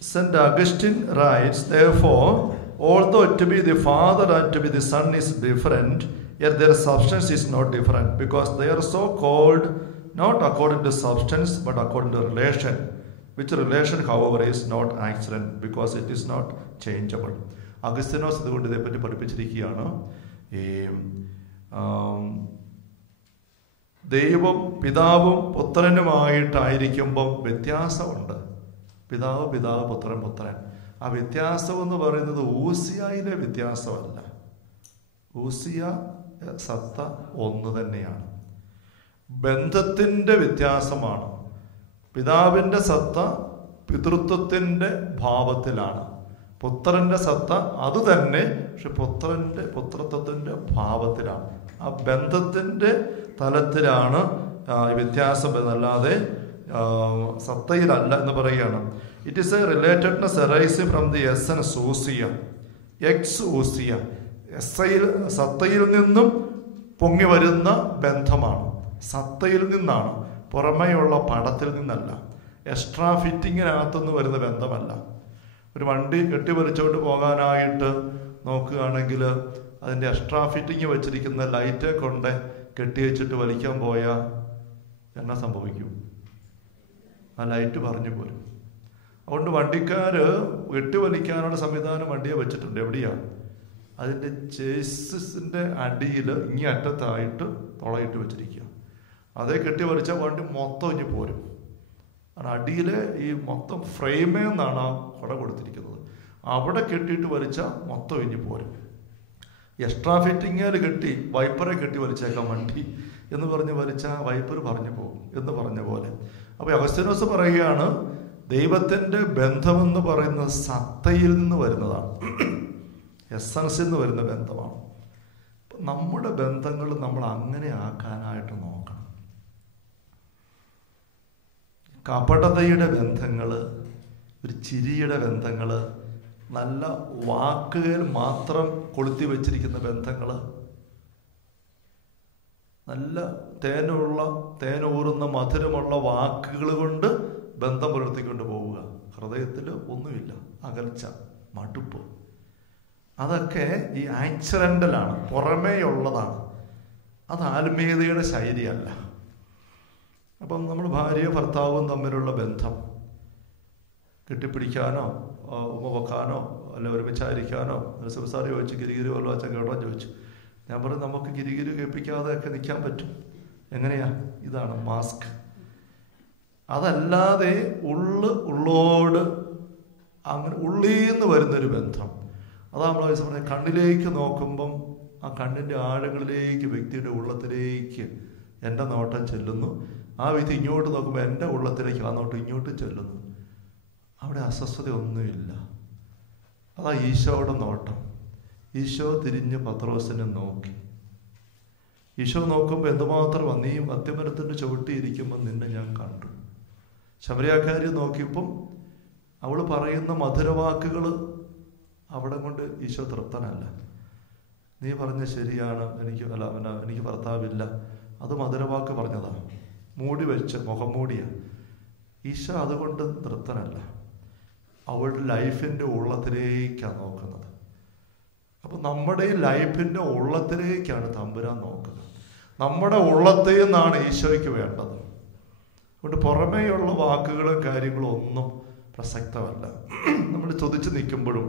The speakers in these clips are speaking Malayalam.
St. Augustine writes, therefore, although to be the Father and to be the Son is different, yet their substance is not different, because they are so called not according to substance, but according to relation, which relation, however, is not accident, because it is not changeable. അഗസ്തീനോസ് ഇതുകൊണ്ട് ഇതേപ്പറ്റി പഠിപ്പിച്ചിരിക്കുകയാണ്. ഈ ദൈവം പിതാവും പുത്രനുമായിട്ടായിരിക്കുമ്പം വ്യത്യാസമുണ്ട്. പിതാവ് പിതാവ്, പുത്രൻ പുത്രൻ. ആ വ്യത്യാസം എന്ന് പറയുന്നത് ഊസിയായിലെ വ്യത്യാസമല്ല. ഊസിയ സത്ത ഒന്ന് തന്നെയാണ്. ബന്ധത്തിൻ്റെ വ്യത്യാസമാണ്. പിതാവിൻ്റെ സത്ത പിതൃത്വത്തിൻ്റെ ഭാവത്തിലാണ്. പുത്രൻ്റെ സത്ത അത് തന്നെ, പക്ഷെ പുത്രത്വത്തിൻ്റെ ഭാവത്തിലാണ്. ആ ബന്ധത്തിൻ്റെ തലത്തിലാണ് വ്യത്യാസം എന്നല്ലാതെ സത്തയിലല്ല എന്ന് പറയുകയാണ്. It is a relatedness arising from the essence ousia, ex ousia. സത്തയിൽ നിന്നും പൊങ്ങി വരുന്ന ബന്ധമാണ്. സത്തയിൽ നിന്നാണ്, പുറമേയുള്ള പടത്തിൽ നിന്നല്ല. എക്സ്ട്രാ ഫിറ്റിങ്ങിനകത്തുനിന്ന് വരുന്ന ബന്ധമല്ല. ഒരു വണ്ടി കെട്ടിവലിച്ചുകൊണ്ട് പോകാനായിട്ട് നോക്കുകയാണെങ്കിൽ അതിൻ്റെ എക്സ്ട്രാ ഫിറ്റിങ് വെച്ചിരിക്കുന്ന ലൈറ്റ് കൊണ്ട് കെട്ടി വെച്ചിട്ട് വലിക്കാൻ പോയാൽ എന്നാ സംഭവിക്കും? ആ ലൈറ്റ് പറഞ്ഞു പോരും. അതുകൊണ്ട് വണ്ടിക്കാർ വെട്ടിവലിക്കാനുള്ള സംവിധാനം വണ്ടിയെ വെച്ചിട്ടുണ്ട്. എവിടെയാണ്? അതിൻ്റെ ചേസിൻ്റെ അടിയിൽ ഇങ്ങേ അറ്റത്തായിട്ട് തുളയിട്ട് വെച്ചിരിക്കുക. അതേ കെട്ടി വലിച്ചാൽ വണ്ടി മൊത്തം ഇനി പോരും. അടിയിൽ ഈ മൊത്തം ഫ്രെയിമേ നിന്നാണ് ആ കുട കൊടുത്തിരിക്കുന്നത്. അവിടെ കെട്ടിയിട്ട് വലിച്ചാൽ മൊത്തം ഇനി പോരും. എക്സ്ട്രാ ഫിറ്റിങ്ങിൽ കെട്ടി വൈപ്പറെ കെട്ടി വലിച്ചേക്കാം വണ്ടി എന്ന് പറഞ്ഞ് വലിച്ചാൽ വൈപ്പർ പറഞ്ഞു പോകും എന്ന് പറഞ്ഞ പോലെ. അപ്പോൾ അഗസ്തീനോസ് പറയുകയാണ്, ദൈവത്തിൻ്റെ ബന്ധമെന്ന് പറയുന്നത് സത്തയിൽ നിന്ന് വരുന്നതാണ്, എസൻസിൽ നിന്ന് വരുന്ന ബന്ധമാണ്. നമ്മുടെ ബന്ധങ്ങൾ നമ്മൾ അങ്ങനെ ആക്കാനായിട്ട് നോക്കണം. കപടതയുടെ ബന്ധങ്ങൾ, ഒരു ചിരിയുടെ ബന്ധങ്ങൾ, നല്ല വാക്കുകൾ മാത്രം കൊളുത്തി വെച്ചിരിക്കുന്ന ബന്ധങ്ങൾ, നല്ല തേനൂറുന്ന മധുരമുള്ള വാക്കുകൾ കൊണ്ട് ബന്ധം പുലർത്തിക്കൊണ്ട് പോവുക. ഹൃദയത്തിൽ ഒന്നുമില്ല, അകൽച്ച, മടുപ്പ്. അതൊക്കെ ഈ ആക്സിഡൻ്റലാണ്, പുറമേയുള്ളതാണ്. അത് ആത്മീയതയുടെ ശൈലിയല്ല. അപ്പം നമ്മൾ ഭാര്യയും ഭർത്താവും തമ്മിലുള്ള ബന്ധം കെട്ടിപ്പിടിക്കാനോ ഉമ്മ വെക്കാനോ അല്ല ഒരുമിച്ചായിരിക്കാനോ സംസാരം ചോദിച്ചു, ഗിരിഗിരി വല്ലോ അച്ഛൻ കേട്ടോ ചോദിച്ചു. ഞാൻ പറഞ്ഞു, നമുക്ക് ഗിരിഗിരി കേൾപ്പിക്കാതെ ഒക്കെ നിൽക്കാൻ പറ്റും. എങ്ങനെയാ? ഇതാണ് മാസ്ക്. അതല്ലാതെ ഉള്ളോട് അങ്ങനെ ഉള്ളീന്ന് വരുന്നൊരു ബന്ധം. അതാ നമ്മൾ പറഞ്ഞത്, കണ്ണിലേക്ക് നോക്കുമ്പം ആ കണ്ണിൻ്റെ ആഴങ്ങളിലേക്ക്, വ്യക്തിയുടെ ഉള്ളത്തിലേക്ക് എൻ്റെ നോട്ടം ചെല്ലുന്നു. ആ വ്യക്തി ഇങ്ങോട്ട് നോക്കുമ്പോൾ എൻ്റെ ഉള്ളത്തിലേക്ക് ആ നോട്ടം ഇങ്ങോട്ടും ചെല്ലുന്നു. അവിടെ അസ്വസ്ഥത ഒന്നുമില്ല. അതാ ഈശോയുടെ നോട്ടം. ഈശോ തിരിഞ്ഞ് പത്രോസിനെ നോക്കി. ഈശോ നോക്കുമ്പോൾ എന്തുമാത്രം നീ അത്തിമരത്തിൻ്റെ ചവിട്ടിയിരിക്കുമ്പോൾ നിന്നെ ഞാൻ കണ്ടു. ശമരിയാക്കാരി നോക്കിയപ്പം അവൾ പറയുന്ന മധുരവാക്കുകൾ അവിടെ കൊണ്ട് ഈശോ തൃപ്തനല്ല. നീ പറഞ്ഞ ശരിയാണ്, എനിക്ക് ഭർത്താവില്ല, അത് മധുരവാക്ക് പറഞ്ഞതാണ്, മൂടി വെച്ച് മുഖം മൂടിയ. ഈശോ അതുകൊണ്ട് തൃപ്തനല്ല. അവളുടെ ലൈഫിൻ്റെ ഉള്ളത്തിലേക്കാണ് നോക്കുന്നത്. അപ്പം നമ്മുടെ ഈ ലൈഫിൻ്റെ ഉള്ളത്തിലേക്കാണ് തമ്പുരാൻ നോക്കുക. നമ്മുടെ ഉള്ളത്തിൽ നിന്നാണ് ഈശോയ്ക്ക് വേണ്ടത്. അതുകൊണ്ട് പുറമേയുള്ള വാക്കുകളും കാര്യങ്ങളും ഒന്നും പ്രസക്തമല്ല. നമ്മൾ സ്തുതിച്ച് നിൽക്കുമ്പോഴും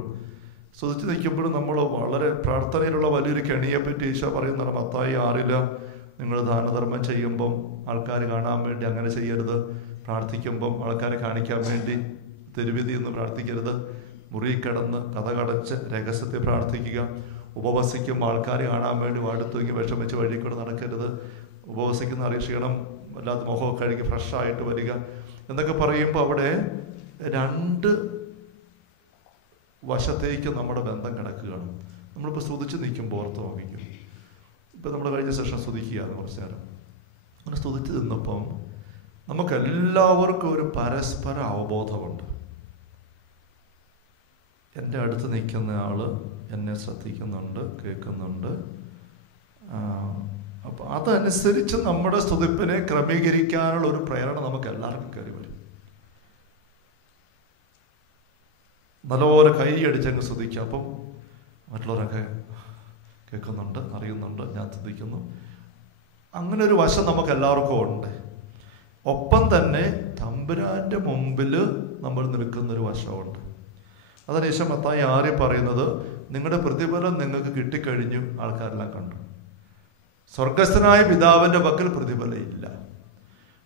നമ്മൾ വളരെ പ്രാർത്ഥനയിലുള്ള വലിയൊരു കെണിയെപ്പറ്റി ഈശോ പറയുന്നതാണ്. മത്തായി 6 നിങ്ങൾ ദാനധർമ്മം ചെയ്യുമ്പം ആൾക്കാർ കാണാൻ വേണ്ടി അങ്ങനെ ചെയ്യരുത്. പ്രാർത്ഥിക്കുമ്പം ആൾക്കാരെ കാണിക്കാൻ വേണ്ടി തെരുവിധി എന്ന് പ്രാർത്ഥിക്കരുത്. മുറി കിടന്ന് കഥകടച്ച് രഹസ്യത്തിൽ പ്രാർത്ഥിക്കുക. ഉപവസിക്കുമ്പോൾ ആൾക്കാർ കാണാൻ വേണ്ടി വാടുത്തൂങ്ങി വിഷമിച്ച് വഴിക്കൂടെ നടക്കരുത്. ഉപവസിക്കുന്ന ക്ഷീണം അല്ലാതെ മുഖമൊക്കെ കഴുകി ഫ്രഷായിട്ട് വരിക എന്നൊക്കെ പറയുമ്പോൾ അവിടെ 2 വശത്തേക്ക് നമ്മുടെ ബന്ധം കിടക്കുകയാണ്. നമ്മളിപ്പോൾ സ്തുതിച്ച് നിൽക്കുമ്പോൾ ഓർത്ത് നോക്കിക്കും. ഇപ്പം നമ്മൾ കഴിഞ്ഞ സെഷൻ സ്തുതിക്കുകയാണ് കുറച്ച് നേരം. അങ്ങനെ സ്തുതിച്ച് നിന്നപ്പം നമുക്കെല്ലാവർക്കും ഒരു പരസ്പര അവബോധമുണ്ട്. എൻ്റെ അടുത്ത് നിൽക്കുന്ന ആൾ എന്നെ ശ്രദ്ധിക്കുന്നുണ്ട്, കേൾക്കുന്നുണ്ട്. അപ്പോൾ അതനുസരിച്ച് നമ്മുടെ സ്തുതിപ്പിനെ ക്രമീകരിക്കാനുള്ള ഒരു പ്രേരണ നമുക്ക് എല്ലാവർക്കും കയറി വരും. നല്ലപോലെ കൈ അടിച്ചങ്ങ് സ്തുതിക്കുക. അപ്പം മറ്റുള്ളവരൊക്കെ കേൾക്കുന്നുണ്ട്, അറിയുന്നുണ്ട്, ഞാൻ സ്തുതിക്കുന്നു. അങ്ങനെ ഒരു വശം നമുക്ക് എല്ലാവർക്കും ഉണ്ട്. ഒപ്പം തന്നെ തമ്പുരാന്റെ മുമ്പിൽ നമ്മൾ നിൽക്കുന്നൊരു വശമുണ്ട്. അതാണ് ഈശോ മത്തായി 6 പറയുന്നത്, നിങ്ങളുടെ പ്രതിഫലം നിങ്ങൾക്ക് കിട്ടിക്കഴിഞ്ഞു, ആൾക്കാരെല്ലാം കണ്ടു. സ്വർഗസ്ഥനായ പിതാവിൻ്റെ പക്കൽ പ്രതിഫലം ഇല്ല.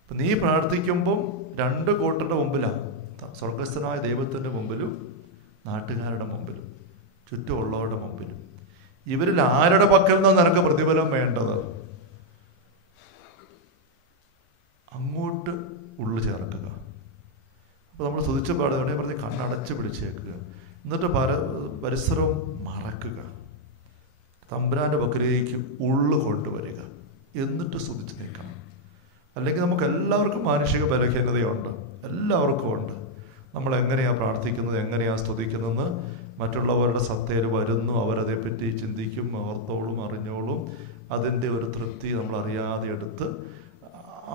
അപ്പം നീ പ്രാർത്ഥിക്കുമ്പം 2 കൂട്ടരുടെ മുമ്പിലാണ്, സ്വർഗസ്ഥനായ ദൈവത്തിൻ്റെ മുമ്പിലും നാട്ടുകാരുടെ മുമ്പിലും ചുറ്റുമുള്ളവരുടെ മുമ്പിലും. ഇവരിൽ ആരുടെ പക്കൽ നിന്നാണ് നിനക്ക് പ്രതിഫലം വേണ്ടത്? അങ്ങോട്ട് ഉള്ളു ചേർക്കുക. അപ്പോൾ നമ്മൾ സ്തുതിച്ച പാടുകയാണെ പറഞ്ഞ് കണ്ണടച്ച് പിടിച്ചേക്കുക. എന്നിട്ട് പരിസരവും മറക്കുക. തമ്പുരാൻ്റെ പക്കലേക്ക് ഉള്ളു കൊണ്ടുവരിക. എന്നിട്ട് സ്തുതിച്ച് നിൽക്കണം. അല്ലെങ്കിൽ നമുക്ക് എല്ലാവർക്കും മാനുഷിക ബലഹീനതയുണ്ട്, എല്ലാവർക്കും ഉണ്ട്. നമ്മൾ എങ്ങനെയാണ് പ്രാർത്ഥിക്കുന്നത്, എങ്ങനെയാണ് സ്തുതിക്കുന്നതെന്ന് മറ്റുള്ളവരുടെ സത്തയിൽ വരുന്നു. അവരതേപ്പറ്റി ചിന്തിക്കും, ഓർത്തോളും, അറിഞ്ഞോളും. അതിൻ്റെ ഒരു തൃപ്തി നമ്മൾ അറിയാതെ എടുത്ത്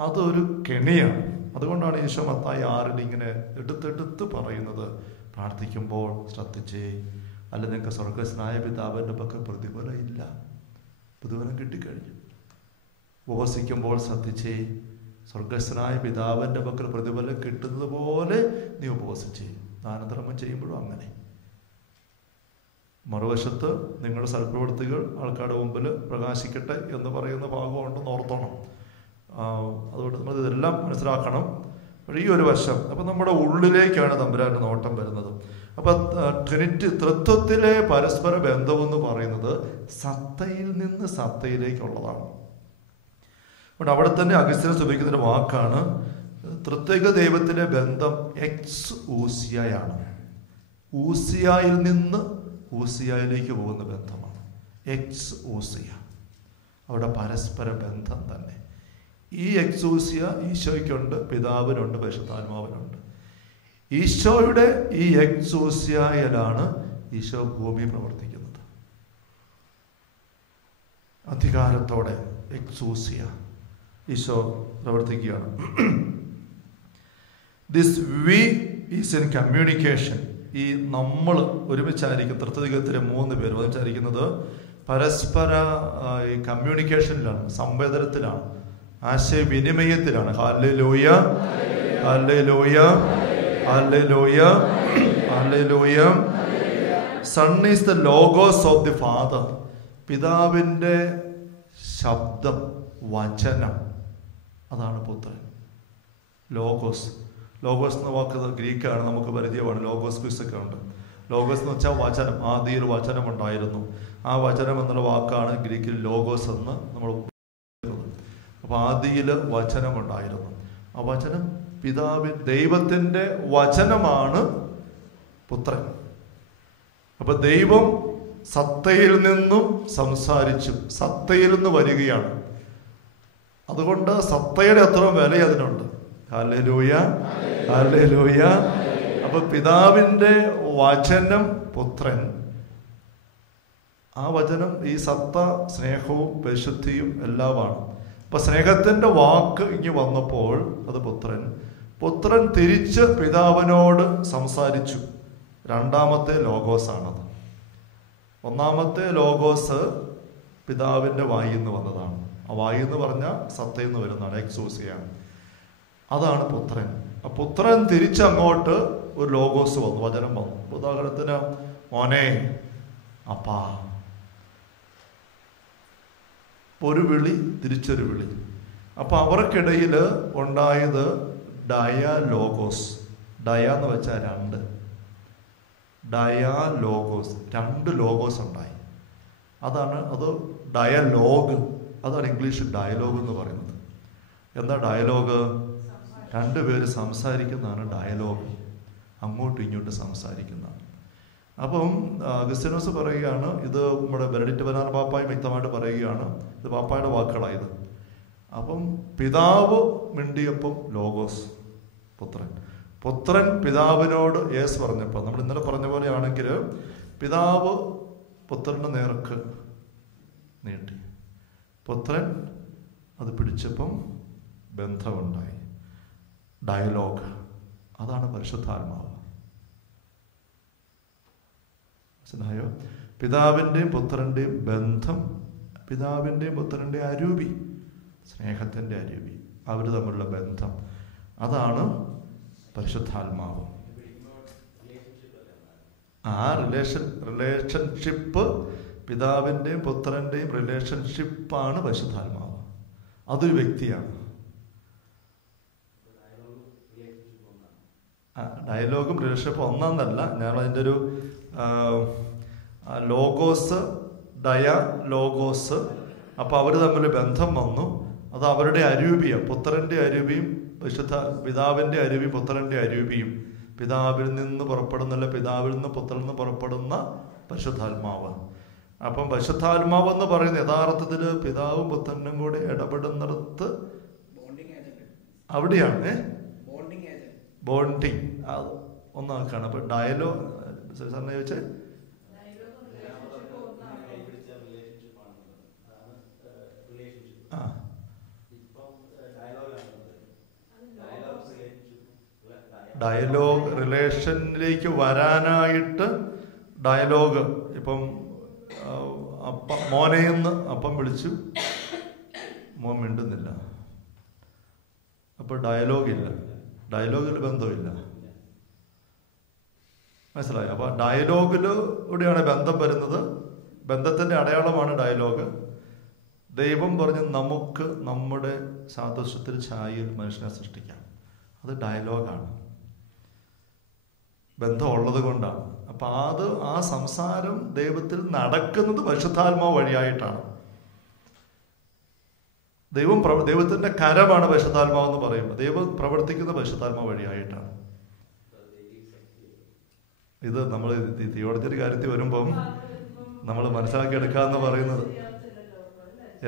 അതൊരു കെണിയാണ്. അതുകൊണ്ടാണ് ഈശോ മത്തായി 6 ഇങ്ങനെ എടുത്തെടുത്ത് പറയുന്നത്, പ്രാർത്ഥിക്കുമ്പോൾ ശ്രദ്ധിച്ചേ, അല്ല നിങ്ങൾക്ക് സ്വർഗസ്നായ പിതാവിൻ്റെ പക്കൽ പ്രതിഫലം ഇല്ല, പ്രതിഫലം കിട്ടിക്കഴിഞ്ഞു. ഉപവസിക്കുമ്പോൾ ശ്രദ്ധിച്ചേ, സ്വർഗസ്നായ പിതാവിൻ്റെ പക്കൽ പ്രതിഫലം കിട്ടുന്നത് പോലെ നീ ഉപവസിച്ചേ. ദാനധർമ്മം ചെയ്യുമ്പോഴും അങ്ങനെ. മറുവശത്ത് നിങ്ങളുടെ സൽപ്രവൃത്തികൾ ആൾക്കാരുടെ മുമ്പിൽ പ്രകാശിക്കട്ടെ എന്ന് പറയുന്ന ഭാഗമുണ്ടെന്ന് ഓർത്തോണം. അതുകൊണ്ട് നമ്മൾ ഇതെല്ലാം മനസ്സിലാക്കണം. ഈ ഒരു വശം, അപ്പം നമ്മുടെ ഉള്ളിലേക്കാണ് തമ്പുരാൻ്റെ നോട്ടം വരുന്നത്. അപ്പം ട്രിനിറ്റി, തൃത്വത്തിലെ പരസ്പര ബന്ധമെന്ന് പറയുന്നത് സത്തയിൽ നിന്ന് സത്തയിലേക്കുള്ളതാണ്. അതുകൊണ്ട് അവിടെ തന്നെ അഗസ്ത്യനോസ് ഉപയോഗിക്കുന്നൊരു വാക്കാണ്, തൃത്വിക ദൈവത്തിലെ ബന്ധം എക്സ് ഊസിയയാണ്. ഊസിയായിൽ നിന്ന് ഊസിയയിലേക്ക് പോകുന്ന ബന്ധമാണ് എക്സ് ഊസിയ. അവിടെ പരസ്പര ബന്ധം തന്നെ. ഈ എക്സൂസിയ ഈശോയ്ക്കുണ്ട്, പിതാവിനുണ്ട്, പരിശുദ്ധാത്മാവിനുണ്ട്. ഈശോയുടെ ഈ എക്സൂസിയയിലാണ് ഈശോ ഭൂമി പ്രവർത്തിക്കുന്നത്. അധികാരത്തോടെ എക്സൂസിയ ഈശോ പ്രവർത്തിക്കുകയാണ്. This we is in communication. ഈ നമ്മൾ ഒരുമിച്ചായിരിക്കും, തൃത്വത്തിലെ 3 പേര് ഒരുമിച്ചായിരിക്കുന്നത് പരസ്പര ഈ കമ്മ്യൂണിക്കേഷനിലാണ്, സംവേദനത്തിലാണ്, ആശയവിനിമയത്തിലാണ്. Hallelujah, hallelujah, hallelujah, hallelujah. Son is the logos of the Father. പിതാവിൻ്റെ ശബ്ദം, വചനം, അതാണ് പുത്രൻ. ലോഗോസ്. ലോഗോസ് എന്ന വാക്ക് ഗ്രീക്കാണ്, നമുക്ക് പരിചയമാണ്. ലോഗോസ് ക്വിസൊക്കെ ഉണ്ട്. ലോഗോസ് എന്ന് വെച്ചാൽ വചനം. ആദിയിൽ വചനം ഉണ്ടായിരുന്നു. ആ വചനം എന്നുള്ള വാക്കാണ് ഗ്രീക്കിൽ ലോഗോസ് എന്ന് നമ്മൾ. അപ്പോൾ ആദിയിൽ വചനം ഉണ്ടായിരുന്നു. ആ വചനം ദൈവത്തിൻ്റെ വചനമാണ് പുത്രൻ. അപ്പൊ ദൈവം സത്തയിൽ നിന്നും സംസാരിച്ചു, സത്തയിൽ നിന്ന് വരികയാണ്. അതുകൊണ്ട് സത്തയുടെ അത്ര വില അതിനുണ്ട്. Hallelujah, hallelujah. അപ്പൊ പിതാവിൻ്റെ വചനം പുത്രൻ. ആ വചനം ഈ സത്ത സ്നേഹവും പരിശുദ്ധിയും എല്ലാമാണ്. അപ്പൊ സ്നേഹത്തിന്റെ വാക്ക് ഇങ്ങ് വന്നപ്പോൾ അത് പുത്രൻ. പുത്രൻ തിരിച്ച് പിതാവിനോട് സംസാരിച്ചു. 2ാമത്തെ ലോഗോസാണത്. 1ാമത്തെ ലോഗോസ് പിതാവിൻ്റെ വായിന്ന് വന്നതാണ്. ആ വായിന്ന് പറഞ്ഞാൽ സത്തയിൽ നിന്ന് വരുന്നതാണ്, എക്സൂസിയാണ്. അതാണ് പുത്രൻ. ആ പുത്രൻ തിരിച്ചങ്ങോട്ട് ഒരു ലോഗോസ് വന്നു, വചനം വന്നു. ഉദാഹരണത്തിന്, മോനെ, അപ്പാ. ഒരു വിളി, തിരിച്ചൊരു വിളി. അപ്പൊ അവർക്കിടയിൽ ഉണ്ടായത് ഡയാലോഗോസ്. ഡയ എന്ന് വെച്ചാൽ 2. ഡയാലോഗോസ്, 2 ലോഗോസ് ഉണ്ടായി. അത് ഡയലോഗ്. അതാണ് ഇംഗ്ലീഷിൽ ഡയലോഗ് എന്ന് പറയുന്നത്. എന്താ ഡയലോഗ്? 2 പേര് സംസാരിക്കുന്നതാണ് ഡയലോഗ്. അങ്ങോട്ടും ഇങ്ങോട്ടും സംസാരിക്കുന്നതാണ്. അപ്പം അഗസ്ത്യനോസ് പറയുകയാണ്, ഇത് നമ്മുടെ ബെനഡിക്ട് പതിനാറാം പാപ്പായും വ്യക്തമായിട്ട് പറയുകയാണ്, ഇത് പാപ്പായുടെ വാക്കുകളായത്. അപ്പം പിതാവ് മിണ്ടിയപ്പം ലോഗോസ് പുത്രൻ. പുത്രൻ പിതാവിനോട് യേസ് പറഞ്ഞപ്പോൾ, നമ്മൾ ഇന്നലെ പറഞ്ഞ പോലെയാണെങ്കിൽ പിതാവ് പുത്രൻ്റെ നേർക്ക് നീട്ടി, പുത്രൻ അത് പിടിച്ചപ്പം ബന്ധമുണ്ടായി. ഡയലോഗ്. അതാണ് പരിശുദ്ധാത്മാവ്. മനസ്സിലായോ? പിതാവിൻ്റെയും പുത്രൻ്റെയും ബന്ധം, പിതാവിൻ്റെയും പുത്രൻ്റെയും അരൂപി, സ്നേഹത്തിൻ്റെ അരൂപി, അവർ തമ്മിലുള്ള ബന്ധം, അതാണ് പരിശുദ്ധാത്മാവ്. ആ റിലേഷൻഷിപ്പ്, പിതാവിൻ്റെയും പുത്രൻ്റെയും റിലേഷൻഷിപ്പാണ് പരിശുദ്ധാത്മാവ്. അതൊരു വ്യക്തിയാണ്. ഡയലോഗും റിലേഷൻഷിപ്പും ഒന്നാന്നല്ല, ഞാൻ അതിൻ്റെ ഒരു ലോഗോസ്, ഡയലോഗോസ്. അപ്പോൾ അവർ തമ്മിൽ ബന്ധം വന്നു. അത് അവരുടെ അരൂപിയാണ്. പുത്രൻ്റെ അരൂപിയും പിതാവിൻ്റെ അരൂപിയും പുത്രൻ്റെ അരൂപിയും, പിതാവിൽ നിന്ന് പുറപ്പെടുന്നില്ല, പിതാവിൽ നിന്ന് പുത്രനിൽ നിന്ന് പുറപ്പെടുന്ന പരിശുദ്ധാത്മാവ്. അപ്പം പരിശുദ്ധാത്മാവ് എന്ന് പറയുന്നത് യഥാർത്ഥത്തിൽ പിതാവും പുത്രനും കൂടി ഇടപെടുന്നിടത്ത് അവിടെയാണ് ബോണ്ടിങ്. അത് ഒന്നാക്കാണ്. അപ്പൊ ഡയലോഗ് സാറിനെ ചോദിച്ചേ, ഡയലോഗ് റിലേഷനിലേക്ക് വരാനായിട്ട് ഡയലോഗ്. ഇപ്പം മോനെന്ന് അപ്പം വിളിച്ചു, മോൻ മിണ്ടുന്നില്ല, അപ്പോൾ ഡയലോഗില്ല, ഡയലോഗിൽ ബന്ധമില്ല. മനസ്സിലായോ? അപ്പോൾ ഡയലോഗിലൂടെയാണ് ബന്ധം വരുന്നത്. ബന്ധത്തിൻ്റെ അടയാളമാണ് ഡയലോഗ്. ദൈവം പറഞ്ഞ് നമുക്ക് നമ്മുടെ സാദൃശ്യത്തിൽ ഛായയിൽ മനുഷ്യനെ സൃഷ്ടിക്കാം. അത് ഡയലോഗാണ്, ബന്ധമുള്ളത് കൊണ്ടാണ്. അപ്പം ആ സംസാരം ദൈവത്തിൽ നടക്കുന്നത് പരിശുദ്ധാത്മാവ് വഴിയായിട്ടാണ്. ദൈവത്തിൻ്റെ കരമാണ് പരിശുദ്ധാത്മാവ് എന്ന് പറയുമ്പോൾ ദൈവം പ്രവർത്തിക്കുന്ന പരിശുദ്ധാത്മാവ് വഴിയായിട്ടാണ്. ഇത് നമ്മൾ തിയോളജിയുടെ കാര്യത്തിൽ വരുമ്പം നമ്മൾ മനസ്സിലാക്കി എടുക്കാന്ന് പറയുന്നത്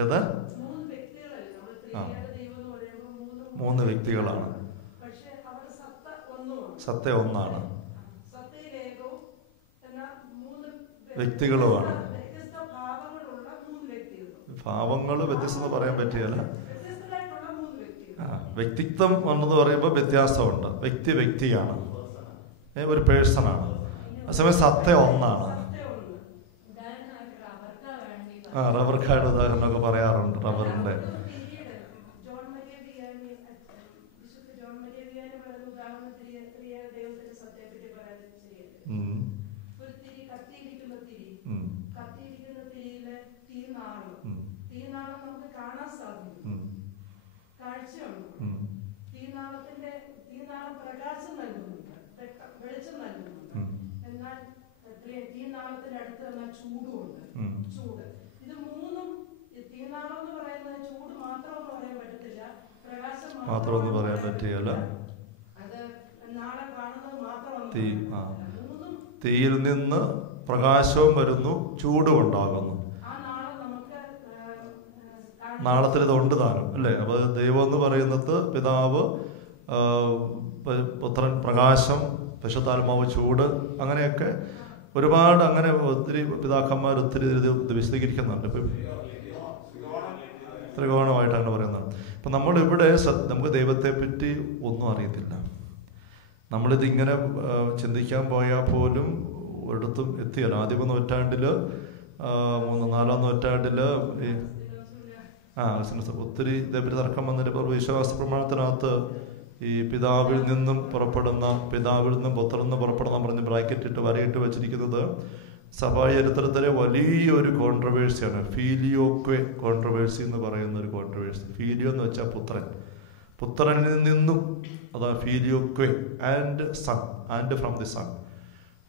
ഏതാ? മൂന്ന് വ്യക്തികളാണ്, സത്യം ഒന്നാണ്, വ്യക്തികളുമാണ്. ഭാവങ്ങൾ വ്യത്യസ്തത പറയാൻ പറ്റിയല്ല. വ്യക്തിത്വം എന്നത് പറയുമ്പോൾ വ്യത്യാസമുണ്ട്. വ്യക്തിയാണ്, ഒരു പേഴ്സണാണ്. അതേസമയം സത്യം ഒന്നാണ്. റബ്ബർക്കാരുടെ ഉദാഹരണമൊക്കെ പറയാറുണ്ട്. റബ്ബറിന്റെ മാത്രമൊന്നും പറയാൻ പറ്റിയല്ല. തീയിൽ നിന്ന് പ്രകാശവും വരുന്നു, ചൂടും ഉണ്ടാകുന്നു. നാളത്തിൽ ഇതുണ്ട് താനും അല്ലേ? അപ്പൊ ദൈവം എന്ന് പറയുന്നത് പിതാവ്, പുത്രൻ പ്രകാശം, പരിശുദ്ധാത്മാവ് ചൂട്, അങ്ങനെയൊക്കെ ഒരുപാട്, അങ്ങനെ ഒത്തിരി പിതാക്കന്മാർ ഒത്തിരി ഇത് വിശദീകരിക്കുന്നുണ്ട്. ഇപ്പം ത്രികോണമായിട്ടാണ് പറയുന്നത്. അപ്പം നമ്മളിവിടെ നമുക്ക് ദൈവത്തെപ്പറ്റി ഒന്നും അറിയത്തില്ല. നമ്മളിതിങ്ങനെ ചിന്തിക്കാൻ പോയാൽ പോലും ഒരിടത്തും എത്തിയല്ല. ആദ്യമ നൂറ്റാണ്ടിൽ, 4-ാം നൂറ്റാണ്ടിൽ ഒത്തിരി ഇതേപ്പറ്റി തർക്കം വന്നിട്ട് വിശ്വാസ പ്രമാണത്തിനകത്ത് ഈ പിതാവിൽ നിന്നും പുറപ്പെടുന്ന, പിതാവിൽ നിന്നും പുത്രനിൽ നിന്ന് പുറപ്പെടുന്ന പറഞ്ഞ് ബ്രാക്കറ്റ് ഇട്ട് വരയിട്ട് വെച്ചിരിക്കുന്നത് സഭാ ചരിത്രത്തിലെ വലിയൊരു കോൺട്രവേഴ്സിയാണ്. ഫീലിയോക്വെ കോൺട്രവേഴ്സി എന്ന് പറയുന്ന ഒരു കോൺട്രവേഴ്സി. ഫീലിയോ എന്ന് വെച്ചാൽ പുത്രൻ, പുത്രനിൽ നിന്നും, അതാ filioque, and Son, and from the Son.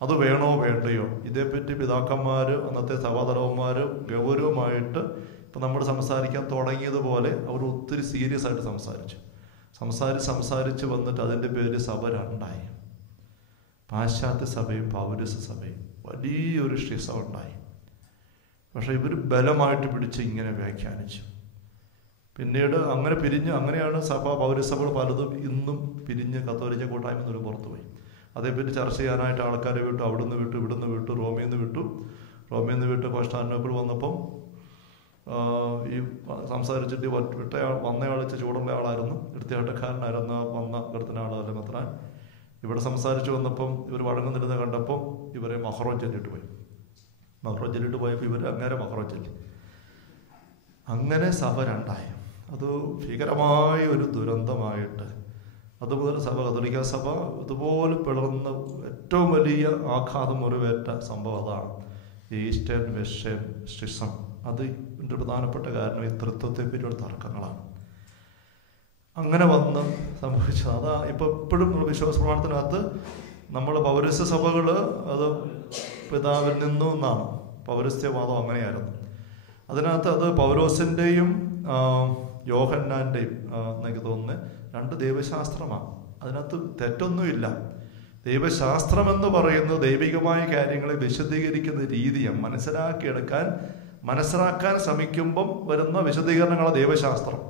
അത് വേണോ വേണ്ടയോ? ഇതേപ്പറ്റി പിതാക്കന്മാർ, അന്നത്തെ സഭാതലവന്മാർ ഗൗരവമായിട്ട് ഇപ്പം നമ്മൾ സംസാരിക്കാൻ തുടങ്ങിയതുപോലെ അവർ ഒത്തിരി സീരിയസ് ആയിട്ട് സംസാരിച്ച് വന്നിട്ട് അതിൻ്റെ പേര് സഭ രണ്ടായി. പാശ്ചാത്യ സഭയും പൗരസ്യ സഭയും വലിയൊരു ഷിസം ഉണ്ടായി. പക്ഷെ ഇവർ ബലമായിട്ട് പിടിച്ച് ഇങ്ങനെ വ്യാഖ്യാനിച്ചു. പിന്നീട് അങ്ങനെ അങ്ങനെയാണ് പൗരസഭകൾ പലതും ഇന്നും പിരിഞ്ഞ് കത്തോലിക്ക കൂട്ടായ്മ എന്നൊരു പുറത്തുപോയി. അതേപ്പറ്റി ചർച്ച ചെയ്യാനായിട്ട് ആൾക്കാരെ വിട്ടു. അവിടുന്ന് വിട്ടു, ഇവിടുന്ന് വിട്ടു, റോമിന്ന് വിട്ടു കോൺസ്റ്റാന്റിനോപ്പിൾ വന്നപ്പം ഈ സംസാരിച്ചിട്ട് വന്നയാൾ ചൂടുള്ള ആളായിരുന്നു, എടുത്തിയാട്ടക്കാരനായിരുന്നു വന്ന കിടത്തുന്ന ആളല്ല മെത്രാൻ. ഇവിടെ സംസാരിച്ച് വന്നപ്പം ഇവർ വഴങ്ങുന്നിരുന്ന കണ്ടപ്പം ഇവരെ മഹ്റോൻ ചൊല്ലിട്ട് പോയി. മക്രോ ചൊല്ലിട്ട് പോയപ്പോൾ ഇവർ അങ്ങനെ മക്രോ ചൊല്ലി. അങ്ങനെ സഭ രണ്ടായി. അത് ഭീകരമായ ഒരു ദുരന്തമായിട്ട് അതുമുതൽ സഭ, കത്തോലിക്ക സഭ ഇതുപോലെ പിളർന്ന് ഏറ്റവും വലിയ ആഘാതം മുറിവേറ്റ സംഭവം അതാണ്. Eastern Western schism. അത് ഇതിൻ്റെ പ്രധാനപ്പെട്ട കാരണം ഈ തൃത്വത്തെ പറ്റിയുള്ള തർക്കങ്ങളാണ്. അങ്ങനെ വന്ന് സംഭവിച്ചത് അതാ. ഇപ്പം എപ്പോഴും നമ്മൾ വിശ്വാസ പ്രമാണത്തിനകത്ത് നമ്മൾ പൗരസ്ത്യ സഭകൾ അത് പിതാവിൽ നിന്നാണ്. പൗരസ്ത്യവാദം അങ്ങനെയായിരുന്നു. അതിനകത്ത് അത് പൗലോസിൻ്റെയും യോഹന്നാൻ്റെയും എനിക്ക് തോന്നുന്നത് രണ്ട് ദൈവശാസ്ത്രമാണ്. അതിനകത്ത് തെറ്റൊന്നുമില്ല. ദൈവശാസ്ത്രം എന്ന് പറയുന്നത് ദൈവികമായ കാര്യങ്ങളെ വിശദീകരിക്കുന്ന രീതിയാണ്. മനസ്സിലാക്കാൻ ശ്രമിക്കുമ്പം വരുന്ന വിശദീകരണങ്ങളാണ് ദൈവശാസ്ത്രം.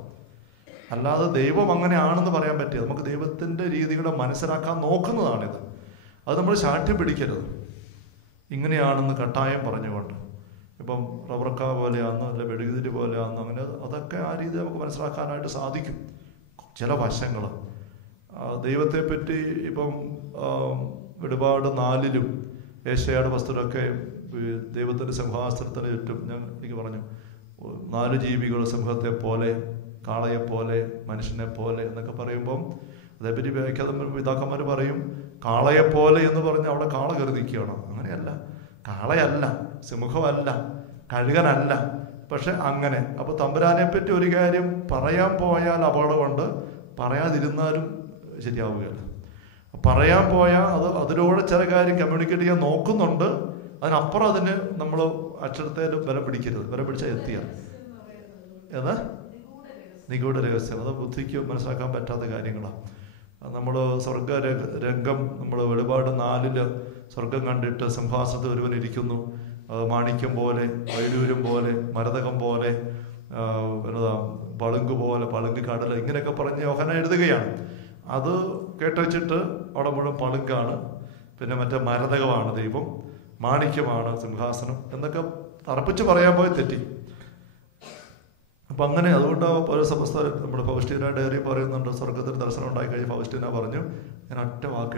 അല്ലാതെ ദൈവം അങ്ങനെയാണെന്ന് പറയാൻ പറ്റിയത്. നമുക്ക് ദൈവത്തിൻ്റെ രീതികളെ മനസ്സിലാക്കാൻ നോക്കുന്നതാണിത്. അത് നമ്മൾ ശാഠ്യം പിടിക്കരുത്. ഇങ്ങനെയാണെന്ന് കട്ടായം പറഞ്ഞുകൊണ്ട് ഇപ്പം റബ്ബർക്ക പോലെയാണെന്നോ അല്ല വെടുകുതിരി പോലെയാണെന്നോ അങ്ങനെ അതൊക്കെ ആ രീതി നമുക്ക് മനസ്സിലാക്കാനായിട്ട് സാധിക്കും. ചില വശങ്ങൾ ദൈവത്തെപ്പറ്റി ഇപ്പം വെളിപാട് 4-ലും ഏശയ്യായുടെ പുസ്തകമൊക്കെ ദൈവത്തിൻ്റെ സിംഹാസനത്തിന് ചുറ്റും എനിക്ക് പറഞ്ഞു 4 ജീവികൾ സിംഹത്തെ പോലെ, കാളയെപ്പോലെ, മനുഷ്യനെ പോലെ എന്നൊക്കെ പറയുമ്പം അതേപറ്റി പിതാക്കന്മാർ പറയും കാളയെപ്പോലെ എന്ന് പറഞ്ഞ് അവിടെ കാള കയറി നിൽക്കുകയാണോ? അങ്ങനെയല്ല. കാളയല്ല, സിംഹമല്ല, കഴുകനല്ല. പക്ഷെ അങ്ങനെ. അപ്പോൾ തമ്പുരാനെ പറ്റി ഒരു കാര്യം പറയാൻ പോയാൽ അപകടമുണ്ട്, പറയാതിരുന്നാലും ശരിയാവുകയല്ല. പറയാൻ പോയാൽ അതിലൂടെ ചില കാര്യം കമ്മ്യൂണിക്കേറ്റ് ചെയ്യാൻ നോക്കുന്നുണ്ട്. അതിനപ്പുറം അതിന് നമ്മൾ അക്ഷരത്തേലും വില പിടിക്കരുത്. വില പിടിച്ചാൽ എത്തിയാണ് ഏതാ നിഗൂഢ രഹസ്യം. അത് ബുദ്ധിക്ക് മനസ്സിലാക്കാൻ പറ്റാത്ത കാര്യങ്ങളാണ്. നമ്മൾ രംഗം നമ്മൾ വെളിപാട് 4-ല് സ്വർഗം കണ്ടിട്ട് സിംഹാസനത്തിൽ ഒരുവൻ ഇരിക്കുന്നു, മാണിക്യം പോലെ, വൈഡൂര്യം പോലെ, മരതകം പോലെ, പളുങ്ക് പോലെ, പളുങ്ക് കടൽ, ഇങ്ങനെയൊക്കെ പറഞ്ഞ് യോഹന്നാൻ എഴുതുകയാണ്. അത് കേട്ടുവെച്ചിട്ട് അവിടെ മുഴുവൻ പളുങ്കാണ്, പിന്നെ മറ്റേ മരതകമാണ് ദൈവം, മാണിക്യമാണ് സിംഹാസനം എന്നൊക്കെ തറപ്പിച്ച് പറയാൻ പോയി തെറ്റി. അപ്പം അങ്ങനെ അതുകൊണ്ട് പൗരസഭസ്ഥ നമ്മുടെ ഫൗസ്റ്റീന ഡയറി പറയുന്നുണ്ട്, സ്വർഗത്തിന് ദർശനം ഉണ്ടായി കഴിഞ്ഞ് ഫൗസ്റ്റീന പറഞ്ഞു, ഞാൻ ഒറ്റ വാക്ക്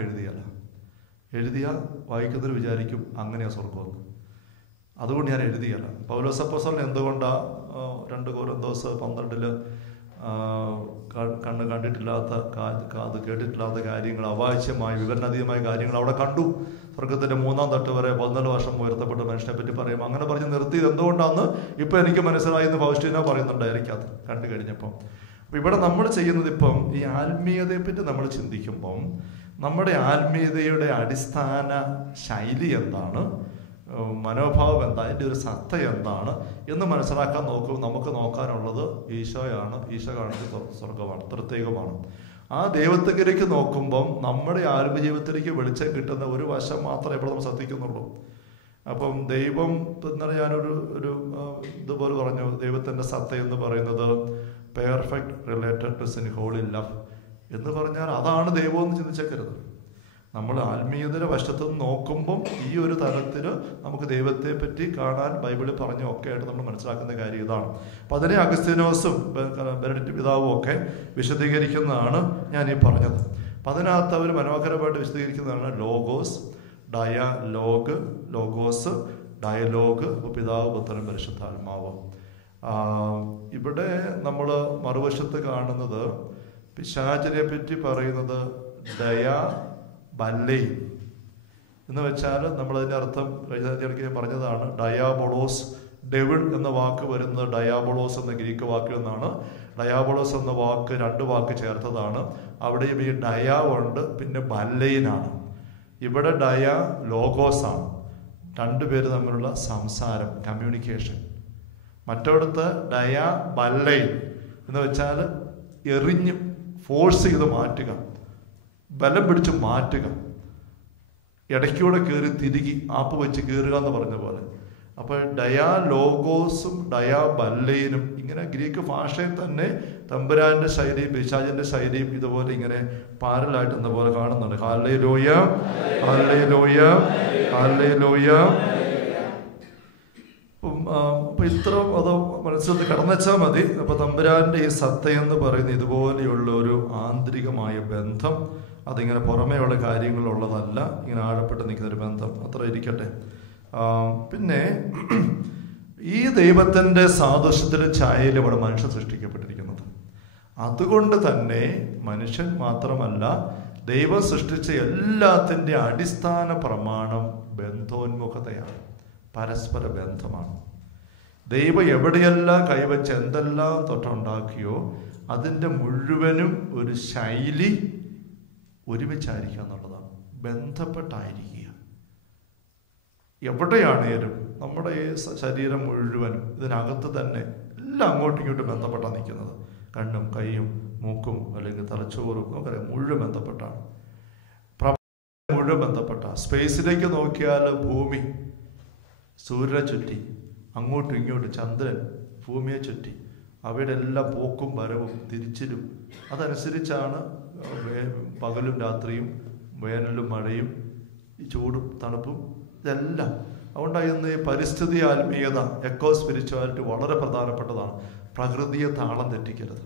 എഴുതിയാൽ വായിക്കുന്നവർ വിചാരിക്കും അങ്ങനെയാ സ്വർഗമെന്ന്. അതുകൊണ്ട് ഞാൻ എഴുതിയല്ല. പൗലോസപ്പോസ്തലൻ എന്തുകൊണ്ടാണ് 2 കൊരിന്തോസ് 12-ല് കണ്ണ് കണ്ടിട്ടില്ലാത്ത, കാത് കേട്ടിട്ടില്ലാത്ത കാര്യങ്ങൾ, അവാച്യമായ വിവരണാതീതമായ കാര്യങ്ങൾ അവിടെ കണ്ടു. സ്വർഗത്തിൻ്റെ 3-ാം തട്ട് വരെ 14 വർഷം ഉയർത്തപ്പെട്ട മനുഷ്യനെ പറ്റി പറയും. അങ്ങനെ പറഞ്ഞ് നിർത്തിയത് എന്തുകൊണ്ടാണെന്ന് ഇപ്പം എനിക്ക് മനസ്സിലായി എന്ന് ഫൗസ്റ്റീന പറയുന്നുണ്ട് എനിക്കത് കണ്ടു കഴിഞ്ഞപ്പം. അപ്പം ഇവിടെ നമ്മൾ ചെയ്യുന്നത് ഇപ്പം ഈ ആത്മീയതയെപ്പറ്റി നമ്മൾ ചിന്തിക്കുമ്പം നമ്മുടെ ആത്മീയതയുടെ അടിസ്ഥാന ശൈലി എന്താണ്, മനോഭാവം എന്താ, അതിൻ്റെ ഒരു സത്ത എന്താണ് എന്ന് മനസ്സിലാക്കാൻ നമുക്ക് നോക്കാനുള്ളത് ഈശോയാണ്. ഈശോ കാണിച്ച സ്വർഗമാണ്, പ്രത്യേകമാണ്. ആ ദൈവത്തിലേക്ക് നോക്കുമ്പം നമ്മുടെ ആത്മജീവിതത്തിലേക്ക് വെളിച്ചം കിട്ടുന്ന ഒരു വശം മാത്രമേ ഇവിടെ നമ്മൾ ശ്രദ്ധിക്കുന്നുള്ളൂ. അപ്പം ദൈവം എന്നാൽ ഞാനൊരു ഇതുപോലെ പറഞ്ഞു, ദൈവത്തിൻ്റെ സത്ത എന്ന് പറയുന്നത് perfect related to sin holy love എന്ന് പറഞ്ഞാൽ അതാണ് ദൈവം എന്ന് ചിന്തിച്ചേക്കരുത്. നമ്മൾ ആത്മീയതയുടെ വശത്ത് നിന്ന് നോക്കുമ്പം ഈ ഒരു തലത്തിൽ നമുക്ക് ദൈവത്തെ പറ്റി കാണാൻ ബൈബിളിൽ പറഞ്ഞ ഒക്കെ ആയിട്ട് നമ്മൾ മനസ്സിലാക്കുന്ന കാര്യം ഇതാണ്. അപ്പം അതിനെ അഗസ്തീനോസും ബെനഡിക്ട് പിതാവും ഒക്കെ വിശദീകരിക്കുന്നതാണ് ഞാനീ പറഞ്ഞത്. അപ്പം അതിനകത്ത് അവർ മനോഹരമായിട്ട് വിശദീകരിക്കുന്നതാണ് ലോഗോസ്, ലോഗോസ്, ഡയലോഗ്, പിതാവ്, പുത്രൻ, പരിശുദ്ധാത്മാവ്. ഇവിടെ നമ്മൾ മറുവശത്ത് കാണുന്നത് പിശാചിനെ പറ്റി പറയുന്നത് ബല്ലൈ എന്ന് വെച്ചാൽ നമ്മളതിൻ്റെ അർത്ഥം കഴിഞ്ഞ പറഞ്ഞതാണ് ഡയാബോളോസ്. ഡെവിൾ എന്ന വാക്ക് വരുന്നത് ഡയാബോളോസ് എന്ന ഗ്രീക്ക് വാക്കിൽ നിന്നാണ്. ഡയാബോളോസ് എന്ന വാക്ക് 2 വാക്ക് ചേർത്തതാണ്. അവിടെയും ഈ ഡയാ ഉണ്ട്, പിന്നെ ബല്ലൈനാണ്. ഇവിടെ ഡയാ ലോഗോസാണ്, 2 പേര് തമ്മിലുള്ള സംസാരം, കമ്മ്യൂണിക്കേഷൻ. മറ്റവിടുത്തെ ഡയാ ബല്ലൈൻ എന്ന് വെച്ചാൽ എറിഞ്ഞ് ഫോഴ്സ് ചെയ്ത് മാറ്റുക, ബലം പിടിച്ച് മാറ്റുക, ഇടയ്ക്കൂടെ കയറി തിരികെ ആപ്പ് വെച്ച് കയറുക എന്ന് പറഞ്ഞ പോലെ. അപ്പോൾ ഡയാ ലോഗോസും ഡയാ ബല്ലൈനും ഇങ്ങനെ ഗ്രീക്ക് ഭാഷയിൽ തന്നെ തമ്പുരാന്റെ ശൈലിയും പിശാചിന്റെ ശൈലിയും ഇതുപോലെ ഇങ്ങനെ പാരലായിട്ട് എന്ന പോലെ കാണുന്നുണ്ട്. Hallelujah, hallelujah, hallelujah. അപ്പം ഇത്ര അത് മനസ്സിൽ കടന്നുവെച്ചാൽ മതി. അപ്പം തമ്പുരാന്റെ ഈ സത്തയെന്ന് പറയുന്ന ഇതുപോലെയുള്ള ഒരു ആന്തരികമായ ബന്ധം, അതിങ്ങനെ പുറമേയുള്ള കാര്യങ്ങളുള്ളതല്ല, ഇങ്ങനെ ആഴപ്പെട്ട് നിൽക്കുന്നൊരു ബന്ധം. അത്ര ഇരിക്കട്ടെ. പിന്നെ ഈ ദൈവത്തിൻ്റെ സാദൃശ്യത്തിൻ്റെ ഛായയിലാണ് മനുഷ്യൻ സൃഷ്ടിക്കപ്പെട്ടിരിക്കുന്നത്. അതുകൊണ്ട് തന്നെ മനുഷ്യൻ മാത്രമല്ല, ദൈവം സൃഷ്ടിച്ച എല്ലാത്തിൻ്റെ അടിസ്ഥാന പ്രമാണം ബന്ധോന്മുഖതയാണ്, പരസ്പര ബന്ധമാണ്. ദൈവം എവിടെയെല്ലാം കൈവച്ച് എന്തെല്ലാം തൊട്ടുണ്ടാക്കിയോ അതിൻ്റെ മുഴുവനും ഒരു ശൈലി ഒരുമിച്ചായിരിക്കുക എന്നുള്ളതാണ്. ബന്ധപ്പെട്ടായിരിക്കുക. എവിടെയാണേലും നമ്മുടെ ഈ ശരീരം മുഴുവനും ഇതിനകത്ത് തന്നെ എല്ലാം അങ്ങോട്ടും ഇങ്ങോട്ടും ബന്ധപ്പെട്ടാണ് നിൽക്കുന്നത്. കണ്ണും കൈയും മൂക്കും അല്ലെങ്കിൽ തലച്ചോറും നമുക്കറിയാം, മുഴുവൻ ബന്ധപ്പെട്ടാണ്. മുഴുവൻ ബന്ധപ്പെട്ട. സ്പേസിലേക്ക് നോക്കിയാൽ ഭൂമി സൂര്യനെ ചുറ്റി, അങ്ങോട്ടും ഇങ്ങോട്ടും ചന്ദ്രൻ ഭൂമിയെ ചുറ്റി, അവയുടെ എല്ലാം പോക്കും വരവും തിരിച്ചിലും അതനുസരിച്ചാണ് പകലും രാത്രിയും വേനലും മഴയും ചൂടും തണുപ്പും ഇതെല്ലാം. അതുകൊണ്ടാണ് ഇന്ന് ഈ പരിസ്ഥിതി ആത്മീയത, എക്കോ സ്പിരിച്വാലിറ്റി വളരെ പ്രധാനപ്പെട്ടതാണ്. പ്രകൃതിയെ താളം തെറ്റിക്കരുത്,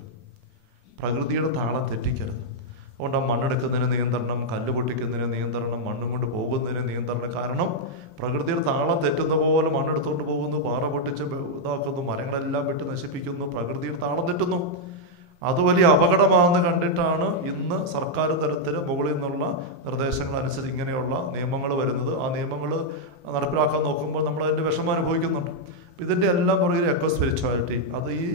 പ്രകൃതിയുടെ താളം തെറ്റിക്കരുത്. അതുകൊണ്ട് മണ്ണെടുക്കുന്നതിന് നിയന്ത്രണം, കല്ല് പൊട്ടിക്കുന്നതിന് നിയന്ത്രണം, മണ്ണും കൊണ്ട് പോകുന്നതിന് നിയന്ത്രണം. കാരണം പ്രകൃതിയുടെ താളം തെറ്റുന്ന പോലെ മണ്ണെടുത്തുകൊണ്ട് പോകുന്നു, പാറ പൊട്ടിച്ച് ഇതാക്കുന്നു, മരങ്ങളെല്ലാം വിട്ട് നശിപ്പിക്കുന്നു, പ്രകൃതിയുടെ താളം തെറ്റുന്നു. അത് വലിയ അപകടമാണെന്ന് കണ്ടിട്ടാണ് ഇന്ന് സർക്കാർ തലത്തിൽ മുകളിൽ നിന്നുള്ള നിർദ്ദേശങ്ങൾ അനുസരിച്ച് ഇങ്ങനെയുള്ള നിയമങ്ങൾ വരുന്നത്. ആ നിയമങ്ങൾ നടപ്പിലാക്കാൻ നോക്കുമ്പോൾ നമ്മൾ അതിൻ്റെ വിഷമം അനുഭവിക്കുന്നുണ്ട്. ഇതിൻ്റെ എല്ലാം പുറകിൽ എക്കോ സ്പിരിച്വാലിറ്റി, അത് ഈ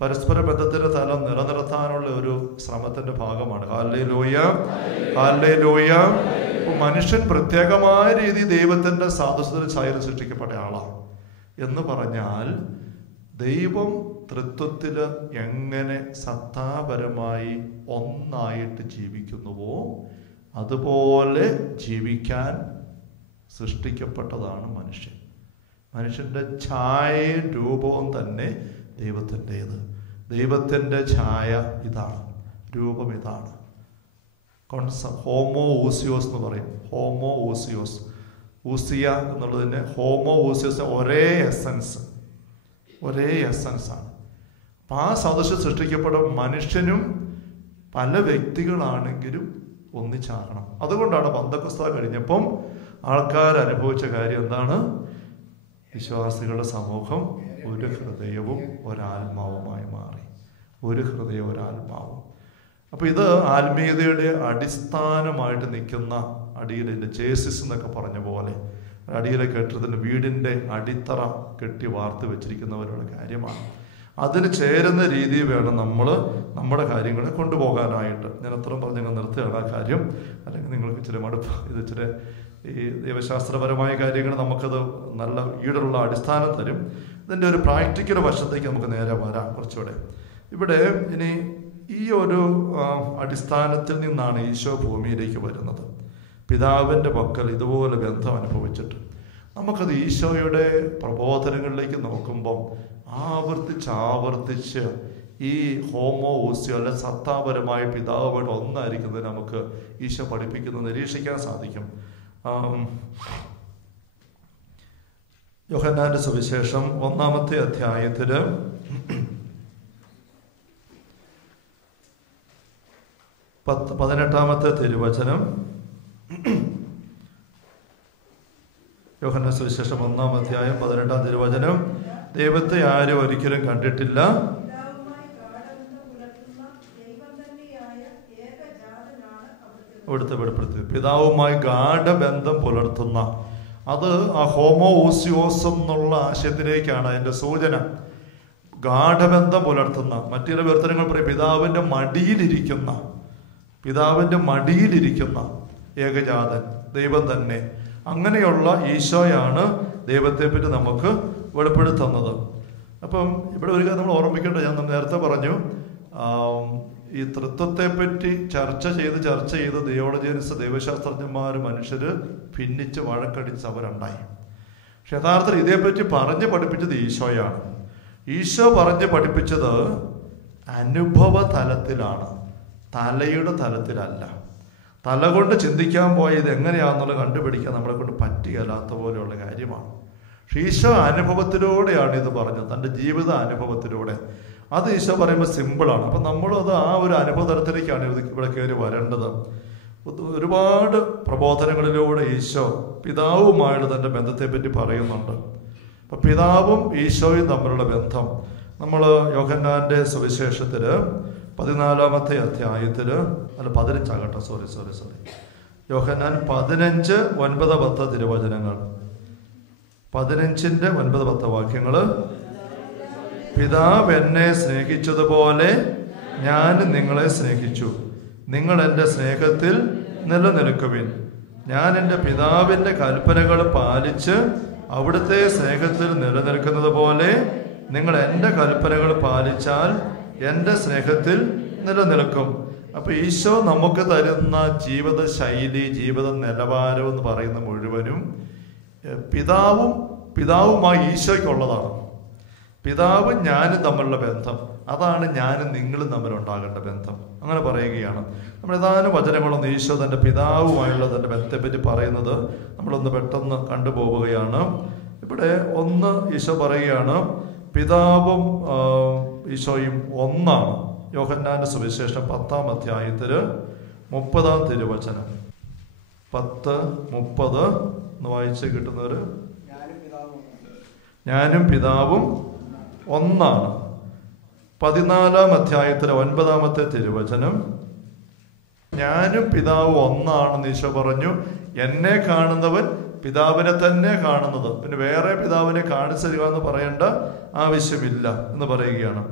പരസ്പര ബന്ധത്തിൻ്റെ തലം നിലനിർത്താനുള്ള ഒരു ശ്രമത്തിൻ്റെ ഭാഗമാണ്. Hallelujah, hallelujah. മനുഷ്യൻ പ്രത്യേകമായ രീതിയിൽ ദൈവത്തിൻ്റെ സാദൃശ്യത്തിൽ ഛായയിൽ സൃഷ്ടിക്കപ്പെട്ട ആളാണ് എന്ന് പറഞ്ഞാൽ, ദൈവം തൃത്വത്തിൽ എങ്ങനെ സത്താപരമായി ഒന്നായിട്ട് ജീവിക്കുന്നുവോ അതുപോലെ ജീവിക്കാൻ സൃഷ്ടിക്കപ്പെട്ടതാണ് മനുഷ്യൻ. മനുഷ്യൻ്റെ ഛായയും രൂപവും തന്നെ ദൈവത്തിൻ്റേത്. ദൈവത്തിൻ്റെ ഛായ ഇതാണ്, രൂപം ഇതാണ്. ഹോമോ ഊസിയോസ് എന്ന് പറയും. ഹോമോ ഊസിയോസ്, ഊസിയ എന്നുള്ളതിൻ്റെ ഹോമോ ഊസിയോസ് ഒരേ എസൻസ്, ഒരേ എസൻസാണ്. അപ്പം ആ സദൃശ്യം സൃഷ്ടിക്കപ്പെട്ട മനുഷ്യനും പല വ്യക്തികളാണെങ്കിലും ഒന്നിച്ചാകണം. അതുകൊണ്ടാണ് പന്തക്കോസ്ത കഴിഞ്ഞപ്പം ആൾക്കാർ അനുഭവിച്ച കാര്യം എന്താണ്? വിശ്വാസികളുടെ സമൂഹം ഒരു ഹൃദയവും ഒരാത്മാവുമായി മാറി. ഒരു ഹൃദയവും ഒരാത്മാവും. അപ്പോൾ ഇത് ആത്മീയതയുടെ അടിസ്ഥാനമായിട്ട് നിൽക്കുന്ന അടിയിലെ ജേസിസ് എന്നൊക്കെ പറഞ്ഞ പോലെ അടിയിലെ കെട്ടിടത്തിൻ്റെ വീടിൻ്റെ അടിത്തറ കെട്ടി വാർത്ത് വെച്ചിരിക്കുന്നവരുടെ കാര്യമാണ്. അതിന് ചേരുന്ന രീതിയിൽ വേണം നമ്മൾ നമ്മുടെ കാര്യങ്ങളെ കൊണ്ടുപോകാനായിട്ട്. ഞാൻ അത്രയും പറഞ്ഞ് നിങ്ങൾ നിർത്തുകയാണ് ആ കാര്യം, അല്ലെങ്കിൽ നിങ്ങൾക്ക് ഇച്ചിരി മടുപ്പ്. ഇത് ഇച്ചിരി ഈ ദൈവശാസ്ത്രപരമായ കാര്യങ്ങൾ നമുക്കത് നല്ല ഈടുള്ള അടിസ്ഥാനം തരും. ഇതിൻ്റെ ഒരു പ്രാക്ടിക്കൽ വശത്തേക്ക് നമുക്ക് നേരെ വരാം കുറച്ചുകൂടെ. ഇവിടെ ഇനി ഈ ഒരു അടിസ്ഥാനത്തിൽ നിന്നാണ് ഈശോ ഭൂമിയിലേക്ക് വരുന്നത്. പിതാവിൻ്റെ പക്കൽ ഇതുപോലെ ബന്ധം അനുഭവിച്ചിട്ട് നമുക്കത് ഈശോയുടെ പ്രബോധനങ്ങളിലേക്ക് നോക്കുമ്പം ആവർത്തിച്ച് ഈ ഹോമോ ഊസിയോ അല്ലെ സത്താപരമായ പിതാവുമായിട്ട് ഒന്നായിരിക്കുന്നത് നമുക്ക് ഈശോ പഠിപ്പിക്കുന്നത് നിരീക്ഷിക്കാൻ സാധിക്കും. യോഹന്നാന്റെ സുവിശേഷം 1-ാമത്തെ അധ്യായത്തില് 18-ാമത്തെ തിരുവചനം. യോഹന്നാന്റെ സുവിശേഷം 1-ാം അധ്യായം 18-ാം തിരുവചനം. ദൈവത്തെ ആരും ഒരിക്കലും കണ്ടിട്ടില്ല, അവിടുത്തെ വെളിപ്പെടുത്തി. പിതാവുമായി ഗാഢബന്ധം പുലർത്തുന്ന, അത് ആ ഹോമോ ഊസിയോസ് എന്നുള്ള ആശയത്തിലേക്കാണ് അതിൻ്റെ സൂചന. ഗാഢബന്ധം പുലർത്തുന്ന, മറ്റൊരു വിവർത്തനങ്ങൾ പറയും പിതാവിൻ്റെ മടിയിലിരിക്കുന്ന, പിതാവിൻ്റെ മടിയിലിരിക്കുന്ന ഏകജാതൻ ദൈവം തന്നെ. അങ്ങനെയുള്ള ഈശോയാണ് ദൈവത്തെപ്പറ്റി നമുക്ക് വെളിപ്പെടുത്തുന്നത്. അപ്പം ഇവിടെ ഒരു കാര്യം നമ്മൾ ഓർമ്മിക്കേണ്ട, ഞാൻ നേരത്തെ പറഞ്ഞു, ഈ തൃത്വത്തെപ്പറ്റി ചർച്ച ചെയ്ത് തിയോളജിയൻസ്, ദൈവശാസ്ത്രജ്ഞന്മാർ, മനുഷ്യർ ഭിന്നിച്ച് വഴക്കടിച്ച് അവരുണ്ടായി. പക്ഷെ യഥാർത്ഥത്തിൽ ഇതേപ്പറ്റി പറഞ്ഞ് പഠിപ്പിച്ചത് ഈശോയാണ്. ഈശോ പറഞ്ഞ് പഠിപ്പിച്ചത് അനുഭവ തലത്തിലാണ്, തലയുടെ തലത്തിലല്ല. തല കൊണ്ട് ചിന്തിക്കാൻ പോയത് എങ്ങനെയാണെന്നുള്ളത് കണ്ടുപിടിക്കാൻ നമ്മളെ കൊണ്ട് പറ്റുകയില്ലാത്ത പോലെയുള്ള കാര്യമാണ്. പക്ഷെ ഈശോ അനുഭവത്തിലൂടെയാണ് ഇത് പറഞ്ഞത്, തൻ്റെ ജീവിത അനുഭവത്തിലൂടെ. അത് ഈശോ പറയുമ്പോൾ സിമ്പിളാണ്. അപ്പം നമ്മളത് ആ ഒരു അനുഭവ തലത്തിലേക്കാണ് ഇവിടെ കയറി വരേണ്ടത്. ഒരുപാട് പ്രബോധനങ്ങളിലൂടെ ഈശോ പിതാവുമായിട്ട് തൻ്റെ ബന്ധത്തെപ്പറ്റി പറയുന്നുണ്ട്. അപ്പം പിതാവും ഈശോയും തമ്മിലുള്ള ബന്ധം നമ്മൾ യോഹന്നാൻ്റെ സുവിശേഷത്തിൽ 14-ാമത്തെ അധ്യായത്തിൽ 15 സോറി യോഹന്നാൻ 15, 9, 10 തിരുവചനങ്ങൾ, 15-ന്റെ 9, 10 വാക്യങ്ങൾ. പിതാവ് എന്നെ സ്നേഹിച്ചതുപോലെ ഞാൻ നിങ്ങളെ സ്നേഹിച്ചു, നിങ്ങൾ എൻ്റെ സ്നേഹത്തിൽ നിലനിൽക്കുവിൻ. ഞാൻ എൻ്റെ പിതാവിൻ്റെ കൽപ്പനകൾ പാലിച്ച് അവിടുത്തെ സ്നേഹത്തിൽ നിലനിൽക്കുന്നത് പോലെ നിങ്ങൾ എൻ്റെ കൽപ്പനകൾ പാലിച്ചാൽ എൻ്റെ സ്നേഹത്തിൽ നിലനിൽക്കും. അപ്പൊ ഈശോ നമുക്ക് തരുന്ന ജീവിത ശൈലി, ജീവിത നിലവാരം എന്ന് പറയുന്ന മുഴുവനും പിതാവുമായി ഈശോയ്ക്കുള്ളതാണ്. പിതാവും ഞാനും തമ്മിലുള്ള ബന്ധം, അതാണ് ഞാനും നിങ്ങളും തമ്മിലുണ്ടാകേണ്ട ബന്ധം. അങ്ങനെ പറയുകയാണ്. നമ്മൾ ഏതാനും വചനങ്ങളൊന്ന് ഈശോ തൻ്റെ പിതാവുമായുള്ള തൻ്റെ ബന്ധത്തെപ്പറ്റി പറയുന്നത് നമ്മളൊന്ന് പെട്ടെന്ന് കണ്ടുപോവുകയാണ്. ഇവിടെ ഒന്ന് ഈശോ പറയുകയാണ്, പിതാവും ഈശോയും ഒന്നാണ്. യോഹന്നാന്റെ സുവിശേഷം 10-ാം അധ്യായത്തിൽ 30-ാം തിരുവചനം, 10:30 എന്ന് വായിച്ച് കിട്ടുന്നവർ, ഞാനും പിതാവും ഒന്നാണ്. 14-ാം അധ്യായത്തിലെ 9-ാമത്തെ തിരുവചനം, ഞാനും പിതാവും ഒന്നാണെന്ന് ഈശോ പറഞ്ഞു. എന്നെ കാണുന്നവൻ പിതാവിനെ തന്നെ കാണുന്നത്, പിന്നെ വേറെ പിതാവിനെ കാണിച്ചു തരിക എന്ന് പറയേണ്ട ആവശ്യമില്ല എന്ന് പറയുകയാണ്.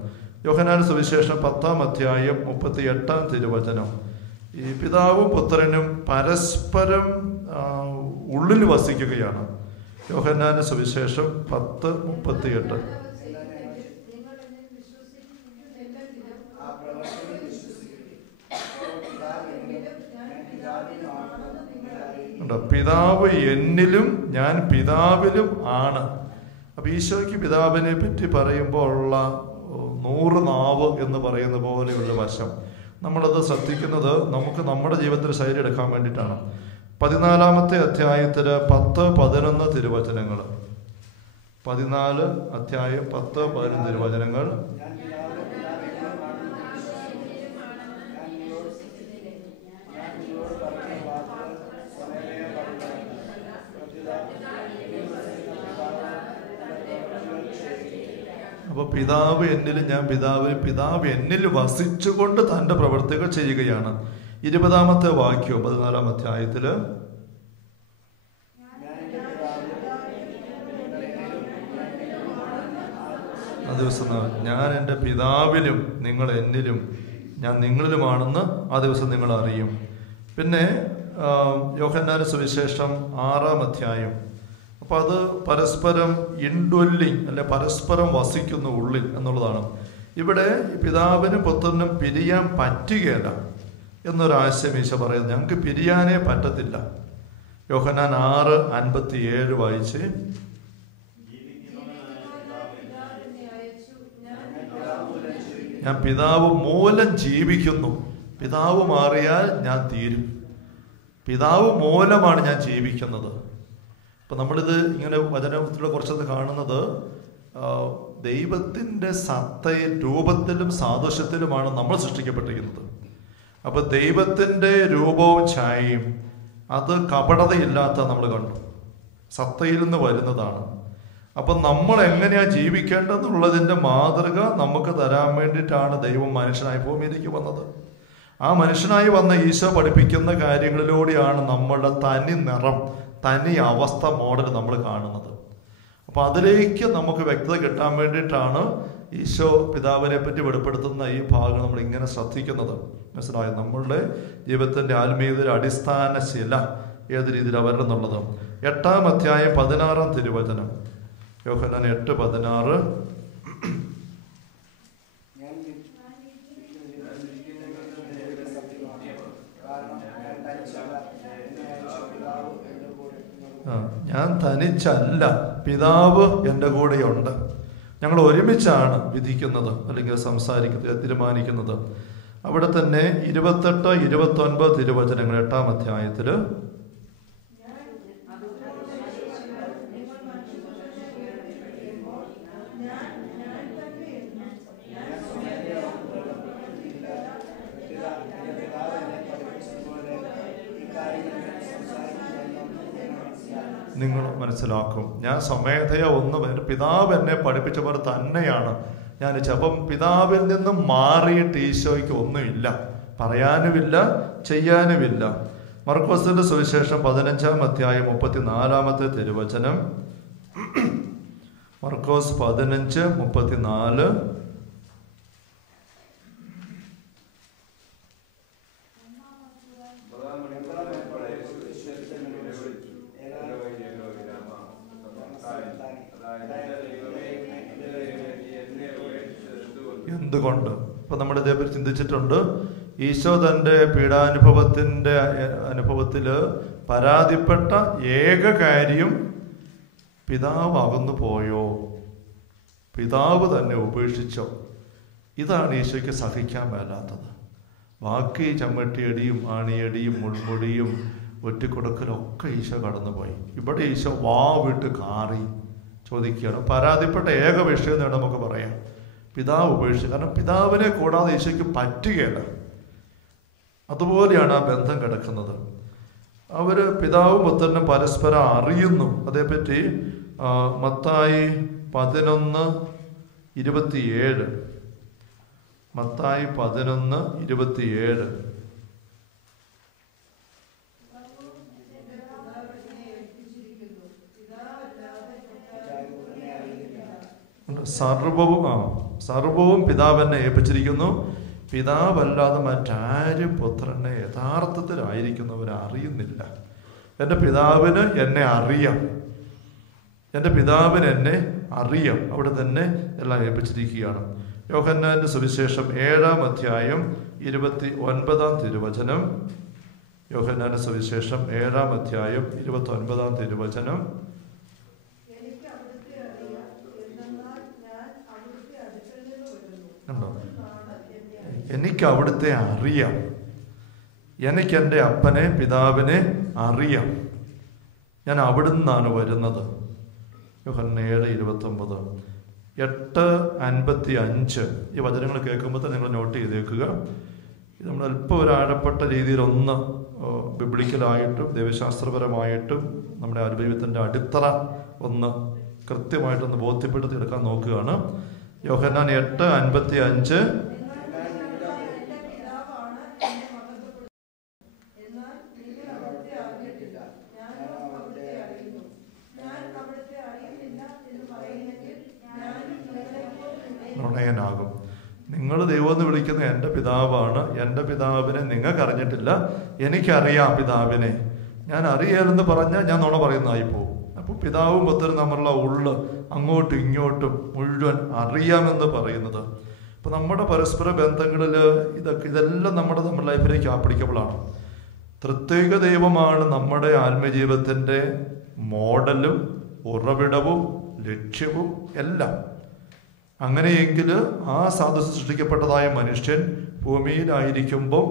യോഹന്നാന്റെ സുവിശേഷം 10-ാം അധ്യായം 38-ാം തിരുവചനം, ഈ പിതാവും പുത്രനും പരസ്പരം ഉള്ളിൽ വസിക്കുകയാണ്. യോഹന്നാന്റെ സുവിശേഷം 10:38. പിതാവ് എന്നിലും ഞാൻ പിതാവിലും ആണ്. അപ്പൊ ഈശോയ്ക്ക് പിതാവിനെ പറ്റി പറയുമ്പോൾ ഉള്ള 100 നാവ് എന്ന് പറയുന്ന പോലെയുള്ള വശം നമ്മളത് ശ്രദ്ധിക്കുന്നത് നമുക്ക് നമ്മുടെ ജീവിതത്തിൽ ശൈലി എടുക്കാൻ വേണ്ടിയിട്ടാണ്. 14-ാമത്തെ അധ്യായത്തിൽ 10, 11 തിരുവചനങ്ങൾ, 14 അധ്യായം 10, 11 തിരുവചനങ്ങൾ. അപ്പൊ പിതാവ് എന്നിലും ഞാൻ പിതാവിലും, പിതാവ് എന്നിൽ വസിച്ചുകൊണ്ട് തൻ്റെ പ്രവൃത്തികൾ ചെയ്യുകയാണ്. 20-ാമത്തെ വാക്യം 14-ാം അധ്യായത്തില്, ആ ദിവസം ഞാൻ എൻ്റെ പിതാവിലും നിങ്ങൾ എന്നിലും ഞാൻ നിങ്ങളിലുമാണെന്ന് ആ ദിവസം നിങ്ങൾ അറിയും. പിന്നെ യോഹന്നാന്റെ സുവിശേഷം 6-ാം അധ്യായം, അപ്പൊ അത് പരസ്പരം ഇൻഡ്വെല്ലിങ് അല്ലെ പരസ്പരം വസിക്കുന്ന ഉള്ളിൽ എന്നുള്ളതാണ്. ഇവിടെ പിതാവിനും പുത്രനും പിരിയാൻ പറ്റുകയില്ല എന്നൊരാശയം ഈശോ പറയുന്നത്. ഞങ്ങൾക്ക് പിരിയാനേ പറ്റത്തില്ല. യോഹന്നാൻ 6:57 വായിച്ച്, ഞാൻ പിതാവ് മൂലം ജീവിക്കുന്നു. പിതാവ് മാറിയാൽ ഞാൻ തീരും. പിതാവ് മൂലമാണ് ഞാൻ ജീവിക്കുന്നത്. അപ്പം നമ്മളിത് ഇങ്ങനെ വചനത്തിലുള്ള കുറച്ചത് കാണുന്നത് ദൈവത്തിൻ്റെ സത്തയിൽ, രൂപത്തിലും സാദൃശ്യത്തിലുമാണ് നമ്മൾ സൃഷ്ടിക്കപ്പെട്ടിരിക്കുന്നത്. അപ്പൊ ദൈവത്തിൻ്റെ രൂപവും ഛായയും അത് കപടതയില്ലാത്ത നമ്മൾ കണ്ടു, സത്തയിൽ നിന്ന് വരുന്നതാണ്. അപ്പം നമ്മൾ എങ്ങനെയാ ജീവിക്കേണ്ടതെന്നുള്ളതിൻ്റെ മാതൃക നമുക്ക് തരാൻ വേണ്ടിയിട്ടാണ് ദൈവം മനുഷ്യനായി ഭൂമിയിലേക്ക് വന്നത്. ആ മനുഷ്യനായി വന്ന ഈശോ പഠിപ്പിക്കുന്ന കാര്യങ്ങളിലൂടെയാണ് നമ്മളുടെ തനി നിറം, തനി അവസ്ഥ, മോഡൽ നമ്മൾ കാണുന്നത്. അപ്പം അതിലേക്ക് നമുക്ക് വ്യക്തത കിട്ടാൻ വേണ്ടിയിട്ടാണ് ഈശോ പിതാവിനെ പറ്റി വെളിപ്പെടുത്തുന്ന ഈ ഭാഗം നമ്മൾ ഇങ്ങനെ ശ്രദ്ധിക്കുന്നത്. മനസ്സിലായോ? നമ്മളുടെ ജീവിതത്തിൻ്റെ ആത്മീയതയുടെ അടിസ്ഥാന ശില ഏത് രീതിയിലാണ് വരണമെന്നുള്ളത്. 8-ാം അധ്യായം 16-ാം തിരുവചനം, യോഹന്നാൻ 8:16. ഞാൻ തനിച്ചല്ല, പിതാവ് എൻ്റെ കൂടെയുണ്ട്. ഞങ്ങൾ ഒരുമിച്ചാണ് വിധിക്കുന്നത് അല്ലെങ്കിൽ സംസാരിക്കുന്നത്, തീരുമാനിക്കുന്നത്. അവിടെ തന്നെ 28, 29 തിരുവചനങ്ങൾ 8-ാം അധ്യായത്തിൽ, നിങ്ങൾ മനസ്സിലാക്കും. ഞാൻ സ്വമേധയാ ഒന്നും എൻ്റെ പിതാവ് എന്നെ പഠിപ്പിച്ച പോലെ തന്നെയാണ് ഞാൻ. അപ്പം പിതാവിൽ നിന്നും മാറിയിട്ട് ഈശോയ്ക്ക് ഒന്നുമില്ല, പറയാനുമില്ല, ചെയ്യാനുമില്ല. മർക്കോസിന്റെ സുവിശേഷം 15-ാം അധ്യായം 34-ാമത്തെ തിരുവചനം. മർക്കോസ് 15:34. എന്തുകൊണ്ട്? ഇപ്പൊ നമ്മൾ ഇതേപറ്റി ചിന്തിച്ചിട്ടുണ്ട്. ഈശോ തൻ്റെ പീഡാനുഭവത്തിൻ്റെ അനുഭവത്തില് പരാതിപ്പെട്ട ഏക കാര്യം പിതാവ് അകന്നു പോയോ, പിതാവ് തന്നെ ഉപേക്ഷിച്ചോ. ഇതാണ് ഈശോയ്ക്ക് സഹിക്കാൻ മേലാത്തത്. ബാക്കി ചമ്മട്ടിയടിയും ആണിയടിയും മുൾമുടിയും ഒറ്റിക്കൊടുക്കലൊക്കെ ഈശോ കടന്നുപോയി. ഇവിടെ ഈശോ വിട്ട് കാറി ചോദിക്കുകയാണ്. പരാതിപ്പെട്ട ഏക വിഷയം എന്ന് നമുക്ക് പറയാം, പിതാവ് ഉപേക്ഷിച്ചു. കാരണം പിതാവിനെ കൂടാതെ ഈശോയ്ക്ക് പറ്റുകയില്ല. അതുപോലെയാണ് ആ ബന്ധം കിടക്കുന്നത്. അവര് പിതാവും പുത്രനും പരസ്പരം അറിയുന്നു. അതേപറ്റി മത്തായി 11:27. മത്തായി 11:27. സർവവും പിതാവിനെ ഏൽപ്പിച്ചിരിക്കുന്നു, പിതാവല്ലാതെ മറ്റാരും പുത്രനെ യഥാർത്ഥത്തിലായിരിക്കുന്നവരെ അറിയുന്നില്ല. എൻ്റെ പിതാവിന് എന്നെ അറിയാം, എൻ്റെ പിതാവിന് എന്നെ അറിയാം. അവിടെ തന്നെ എല്ലാം ഏൽപ്പിച്ചിരിക്കുകയാണ്. യോഹന്നാന്റെ സുവിശേഷം 7-ാം അധ്യായം 29-ാം തിരുവചനം. യോഹന്നാന്റെ സുവിശേഷം 7-ാം അധ്യായം 29-ാം തിരുവചനം. എനിക്ക് അവിടുത്തെ അറിയാം, എനിക്ക് എൻ്റെ അപ്പനെ പിതാവിനെ അറിയാം, ഞാൻ അവിടുന്നാണ് വരുന്നത്. യോഹന്നാൻ 7:29. 8:55. ഈ വചനങ്ങൾ കേൾക്കുമ്പോൾ തന്നെ നിങ്ങൾ നോട്ട് ചെയ്തേക്കുക. ഇത് നമ്മൾ അല്പം ഒരു ആഴപ്പെട്ട രീതിയിലൊന്ന് ബിബ്ലിക്കലായിട്ടും ദൈവശാസ്ത്രപരമായിട്ടും നമ്മുടെ അനുഭവത്തിൻ്റെ അടിത്തറ ഒന്ന് കൃത്യമായിട്ടൊന്ന് ബോധ്യപ്പെടുത്തി എടുക്കാൻ നോക്കുകയാണ്. യോഹന്നാൻ 8:55. നുണയനാകും. നിങ്ങൾ ദൈവം എന്ന് വിളിക്കുന്ന എൻ്റെ പിതാവാണ്, എൻ്റെ പിതാവിനെ നിങ്ങൾക്ക് അറിഞ്ഞിട്ടില്ല, എനിക്കറിയാം പിതാവിനെ. ഞാൻ അറിയാമെന്ന് പറഞ്ഞാൽ ഞാൻ നുണ പറയുന്നതായി പോകും. അപ്പോൾ പിതാവും പുത്രനും തമ്മിലുള്ള ഉള്ള് അങ്ങോട്ടും ഇങ്ങോട്ടും മുഴുവൻ അറിയാമെന്ന് പറയുന്നത്. ഇപ്പം നമ്മുടെ പരസ്പര ബന്ധങ്ങളിൽ ഇതെല്ലാം നമ്മുടെ ലൈഫിലേക്ക് ആപ്ലിക്കബിളാണ്. തൃത്വിക ദൈവമാണ് നമ്മുടെ ആത്മജീവിതത്തിൻ്റെ മോഡലും ഉറവിടവും ലക്ഷ്യവും എല്ലാം. അങ്ങനെയെങ്കിൽ ആ സാധുസ് സൃഷ്ടിക്കപ്പെട്ടതായ മനുഷ്യൻ ഭൂമിയിലായിരിക്കുമ്പോൾ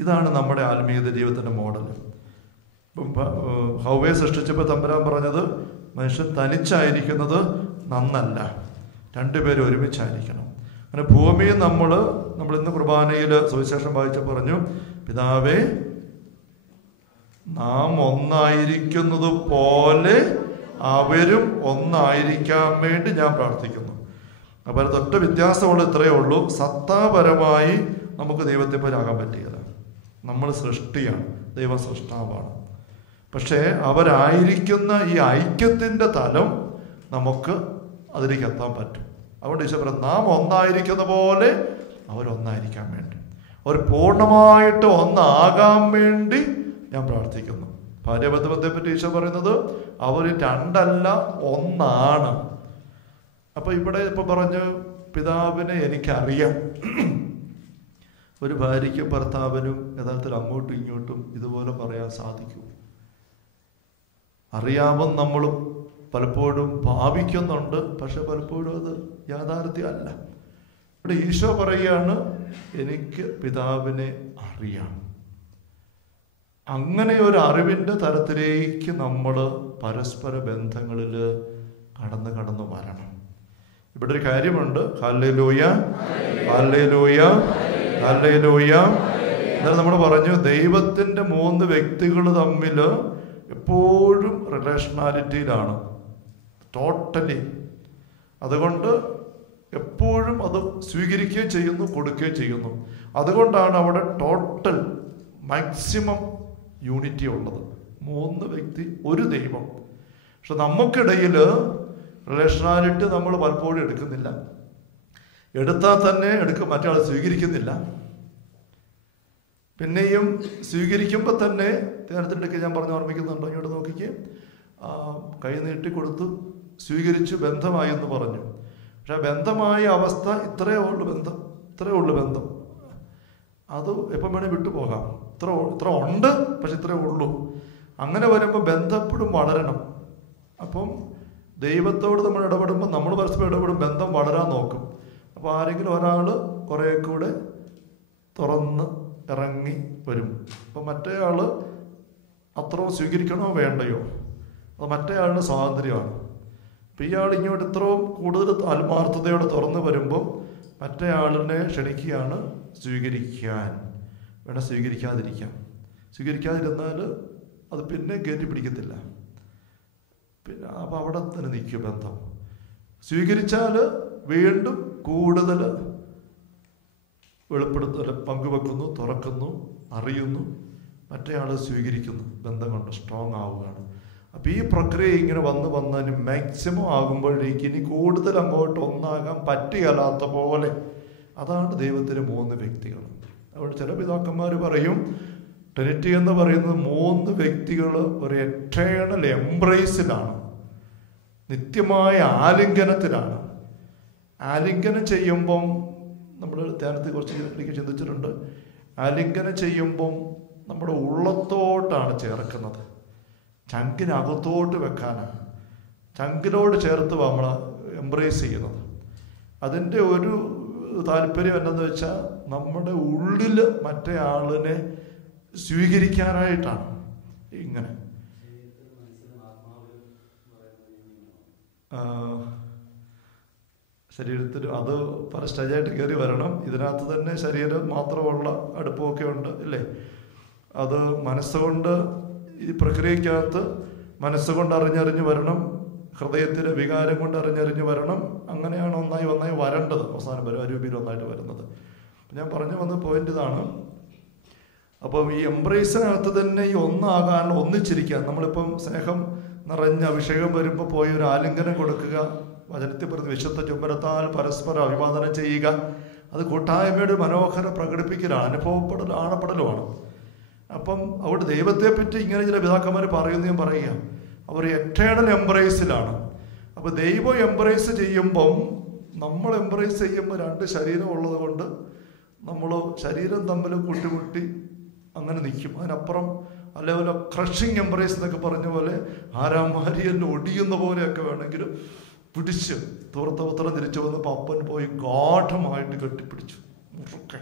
ഇതാണ് നമ്മുടെ ആത്മീയ ജീവിതത്തിൻ്റെ മോഡൽ. ഹൗവയെ സൃഷ്ടിച്ചപ്പോൾ തമ്പുരാൻ പറഞ്ഞത് മനുഷ്യൻ തനിച്ചായിരിക്കുന്നത് നന്നല്ല, രണ്ടുപേരും ഒരുമിച്ചായിരിക്കണം. അങ്ങനെ ഭൂമിയിൽ നമ്മൾ ഇന്ന് കുർബാനയിൽ സുവിശേഷം വായിച്ച പറഞ്ഞു, പിതാവേ നാം ഒന്നായിരിക്കുന്നത് പോലെ അവരും ഒന്നായിരിക്കാൻ വേണ്ടി ഞാൻ പ്രാർത്ഥിക്കുന്നു. അപ്പോൾ തൊട്ട വ്യത്യാസമുള്ള ഇത്രയേ ഉള്ളൂ. സത്താപരമായി നമുക്ക് ദൈവത്തെ പോലാകാൻ പറ്റുകയില്ല. നമ്മൾ സൃഷ്ടിയാണ്, ദൈവം സൃഷ്ടാവാണ്. പക്ഷേ അവരായിരിക്കുന്ന ഈ ഐക്യത്തിൻ്റെ തലം നമുക്ക് അതിലേക്ക് എത്താൻ പറ്റും. അതുകൊണ്ട് ഈശോ പറയും, നാം ഒന്നായിരിക്കുന്ന പോലെ അവരൊന്നായിരിക്കാൻ വേണ്ടി, അവർ പൂർണ്ണമായിട്ട് ഒന്നാകാൻ വേണ്ടി ഞാൻ പ്രാർത്ഥിക്കുന്നു. ഭാര്യാബന്ധത്തെപ്പറ്റി ഈശോ പറയുന്നത് അവർ രണ്ടല്ല ഒന്നാണ്. അപ്പൊ ഇവിടെ ഇപ്പൊ പറഞ്ഞു പിതാവിനെ എനിക്കറിയാം. ഒരു ഭാര്യയ്ക്കും ഭർത്താവിനും യഥാർത്ഥത്തിൽ അങ്ങോട്ടും ഇങ്ങോട്ടും ഇതുപോലെ പറയാൻ സാധിക്കൂ? അറിയാമെന്ന് നമ്മളും പലപ്പോഴും ഭാവിക്കുന്നുണ്ട്, പക്ഷെ പലപ്പോഴും അത് യാഥാർത്ഥ്യമല്ല. ഇവിടെ ഈശോ പറയുകയാണ്, എനിക്ക് പിതാവിനെ അറിയാം. അങ്ങനെ ഒരു അറിവിൻ്റെ തലത്തിലേക്ക് നമ്മൾ പരസ്പര ബന്ധങ്ങളിൽ കടന്നു വരണം. ഇവിടെ ഒരു കാര്യമുണ്ട്. Hallelujah, hallelujah, hallelujah. എന്നാൽ നമ്മൾ പറഞ്ഞു ദൈവത്തിൻ്റെ 3 വ്യക്തികൾ തമ്മിൽ എപ്പോഴും റിലേഷണാലിറ്റിയിലാണ്, ടോട്ടലി. അതുകൊണ്ട് എപ്പോഴും അത് സ്വീകരിക്കുകയും ചെയ്യുന്നു, കൊടുക്കുകയും ചെയ്യുന്നു. അതുകൊണ്ടാണ് അവിടെ ടോട്ടൽ മാക്സിമം യൂണിറ്റി ഉള്ളത്. 3 വ്യക്തി, ഒരു ദൈവം. പക്ഷെ നമുക്കിടയിൽ റിലേഷണാലിറ്റി നമ്മൾ പലപ്പോഴും എടുക്കുന്നില്ല. എടുത്താൽ തന്നെ മറ്റേ ആൾ സ്വീകരിക്കുന്നില്ല. പിന്നെയും സ്വീകരിക്കുമ്പോൾ തന്നെ ധ്യാനത്തിൻ്റെ ഞാൻ പറഞ്ഞ് ഓർമ്മിക്കുന്നുണ്ടോ? ഇങ്ങോട്ട് നോക്കിക്ക്. കൈ നീട്ടി കൊടുത്തു, സ്വീകരിച്ചു, ബന്ധമായി എന്ന് പറഞ്ഞു. പക്ഷെ ബന്ധമായ അവസ്ഥ ഇത്രയേ ഉള്ളൂ ബന്ധം. അത് എപ്പം വേണേൽ വിട്ടുപോകാം. ഇത്ര ഉണ്ട്, പക്ഷെ ഇത്രയേ ഉള്ളൂ. അങ്ങനെ വരുമ്പോൾ ബന്ധപ്പെടും, വളരണം. അപ്പം ദൈവത്തോട് നമ്മൾ ഇടപെടുമ്പോൾ നമ്മൾ പരസ്പരം ഇടപെടും, ബന്ധം വളരാൻ നോക്കും. അപ്പോൾ ആരെങ്കിലും ഒരാൾ കുറേ കൂടെ തുറന്ന് ഇറങ്ങി വരും. അപ്പോൾ മറ്റേ ആൾ അത്രയും സ്വീകരിക്കണോ വേണ്ടയോ, അത് മറ്റേ ആളുടെ സ്വാതന്ത്ര്യമാണ്. അപ്പം ഇയാൾ ഇങ്ങോട്ട് ഇത്രയും കൂടുതൽ ആത്മാർത്ഥതയോടെ തുറന്ന് വരുമ്പോൾ മറ്റേ ആളിനെ ക്ഷണിക്കുകയാണ് സ്വീകരിക്കാൻ. വേണം സ്വീകരിക്കാതിരിക്കാം. സ്വീകരിക്കാതിരുന്നാൽ അത് പിന്നെ കയറ്റി പിടിക്കത്തില്ല. പിന്നെ അപ്പം അവിടെ തന്നെ നിൽക്കും ബന്ധം. സ്വീകരിച്ചാൽ വീണ്ടും കൂടുതൽ വെളിപ്പെടുത്തൽ, പങ്കുവെക്കുന്നു, തുറക്കുന്നു, അറിയുന്നു, മറ്റേ ആൾ സ്വീകരിക്കുന്നു. ബന്ധം കൊണ്ട് സ്ട്രോങ് ആവുകയാണ്. അപ്പം ഈ പ്രക്രിയ ഇങ്ങനെ വന്ന് മാക്സിമം ആകുമ്പോഴേക്ക് ഇനി കൂടുതൽ അങ്ങോട്ട് ഒന്നാകാൻ പറ്റുകയല്ലാത്ത പോലെ. അതാണ് ദൈവത്തിന് 3 വ്യക്തികൾ. അതുകൊണ്ട് ചില പിതാക്കന്മാർ പറയും ട്രിനിറ്റി എന്ന് പറയുന്നത് 3 വ്യക്തികൾ ഒരു എറ്റേണൽ എംബ്രേസിലാണ്, നിത്യമായ ആലിംഗനത്തിലാണ്. ആലിംഗനം ചെയ്യുമ്പം നമ്മൾ ധ്യാനത്തെ കുറച്ച് ചിന്തിച്ചിട്ടുണ്ട്. ആലിംഗനം ചെയ്യുമ്പം നമ്മുടെ ഉള്ളത്തോട്ടാണ് ചേർക്കുന്നത്, ചങ്കിനകത്തോട്ട് വെക്കാനാണ്. ചങ്കിനോട് ചേർത്ത് നമ്മൾ എംബ്രേസ് ചെയ്യുന്നത്. അതിൻ്റെ ഒരു താല്പര്യം എന്തെന്ന് വെച്ചാൽ നമ്മുടെ ഉള്ളിൽ മറ്റേ ആളിനെ സ്വീകരിക്കാനായിട്ടാണ്. ഇങ്ങനെ ശരീരത്തിൽ അത് പല സ്റ്റേജായിട്ട് കയറി വരണം. ഇതിനകത്ത് തന്നെ ശരീരം മാത്രമുള്ള അടുപ്പമൊക്കെ ഉണ്ട്, ഇല്ലേ? അത് മനസ്സുകൊണ്ട് ഈ പ്രക്രിയക്കകത്ത് മനസ്സുകൊണ്ട് അറിഞ്ഞറിഞ്ഞ് വരണം, ഹൃദയത്തിലെ വികാരം കൊണ്ട് അറിഞ്ഞറിഞ്ഞ് വരണം. അങ്ങനെയാണ് ഒന്നായി വരേണ്ടത്. അവസാനം വരും അരൂപിയിൽ ഒന്നായിട്ട് വരുന്നത്. ഞാൻ പറഞ്ഞു വന്ന പോയിന്റ് ഇതാണ്. അപ്പം ഈ എംബ്രേസിനകത്ത് തന്നെ ഈ ഒന്നാകാൻ, ഒന്നിച്ചിരിക്കാൻ. നമ്മളിപ്പം സ്നേഹം നിറഞ്ഞ അഭിഷേകം വരുമ്പോൾ പോയി ഒരു ആലിംഗനം കൊടുക്കുക, വചനത്തിൽ പറഞ്ഞ് വിശുദ്ധ ചുംബനത്താൽ പരസ്പരം അഭിവാദനം ചെയ്യുക. അത് കൂട്ടായ്മയുടെ മനോഹര പ്രകടിപ്പിക്കലാണ്, ആണപ്പെടലുമാണ്. അപ്പം അവിടെ ദൈവത്തെപ്പറ്റി ഇങ്ങനെ ചില പിതാക്കന്മാർ പറയുന്നതും പറയുക, അവർ എറ്റേണൽ എംബ്രേസിലാണ്. അപ്പോൾ ദൈവം എംബ്രേസ് ചെയ്യുമ്പം നമ്മൾ എംബ്രേസ് ചെയ്യുമ്പോൾ 2 ശരീരം ഉള്ളത് കൊണ്ട് നമ്മൾ ശരീരം തമ്മിൽ കൂട്ടി അങ്ങനെ നിൽക്കും. അതിനപ്പുറം അതേപോലെ ക്രഷിങ് എംബ്രേസ് എന്നൊക്കെ പറഞ്ഞ പോലെ ആരാമാരിയെല്ലാം ഒടിയുന്ന പോലെയൊക്കെ വേണമെങ്കിലും പിടിച്ച് ഉത്തരം തിരിച്ചു വന്നപ്പോൾ അപ്പൻ പോയി ഗാഠമായിട്ട് കെട്ടിപ്പിടിച്ചു, മുറുക്കെ.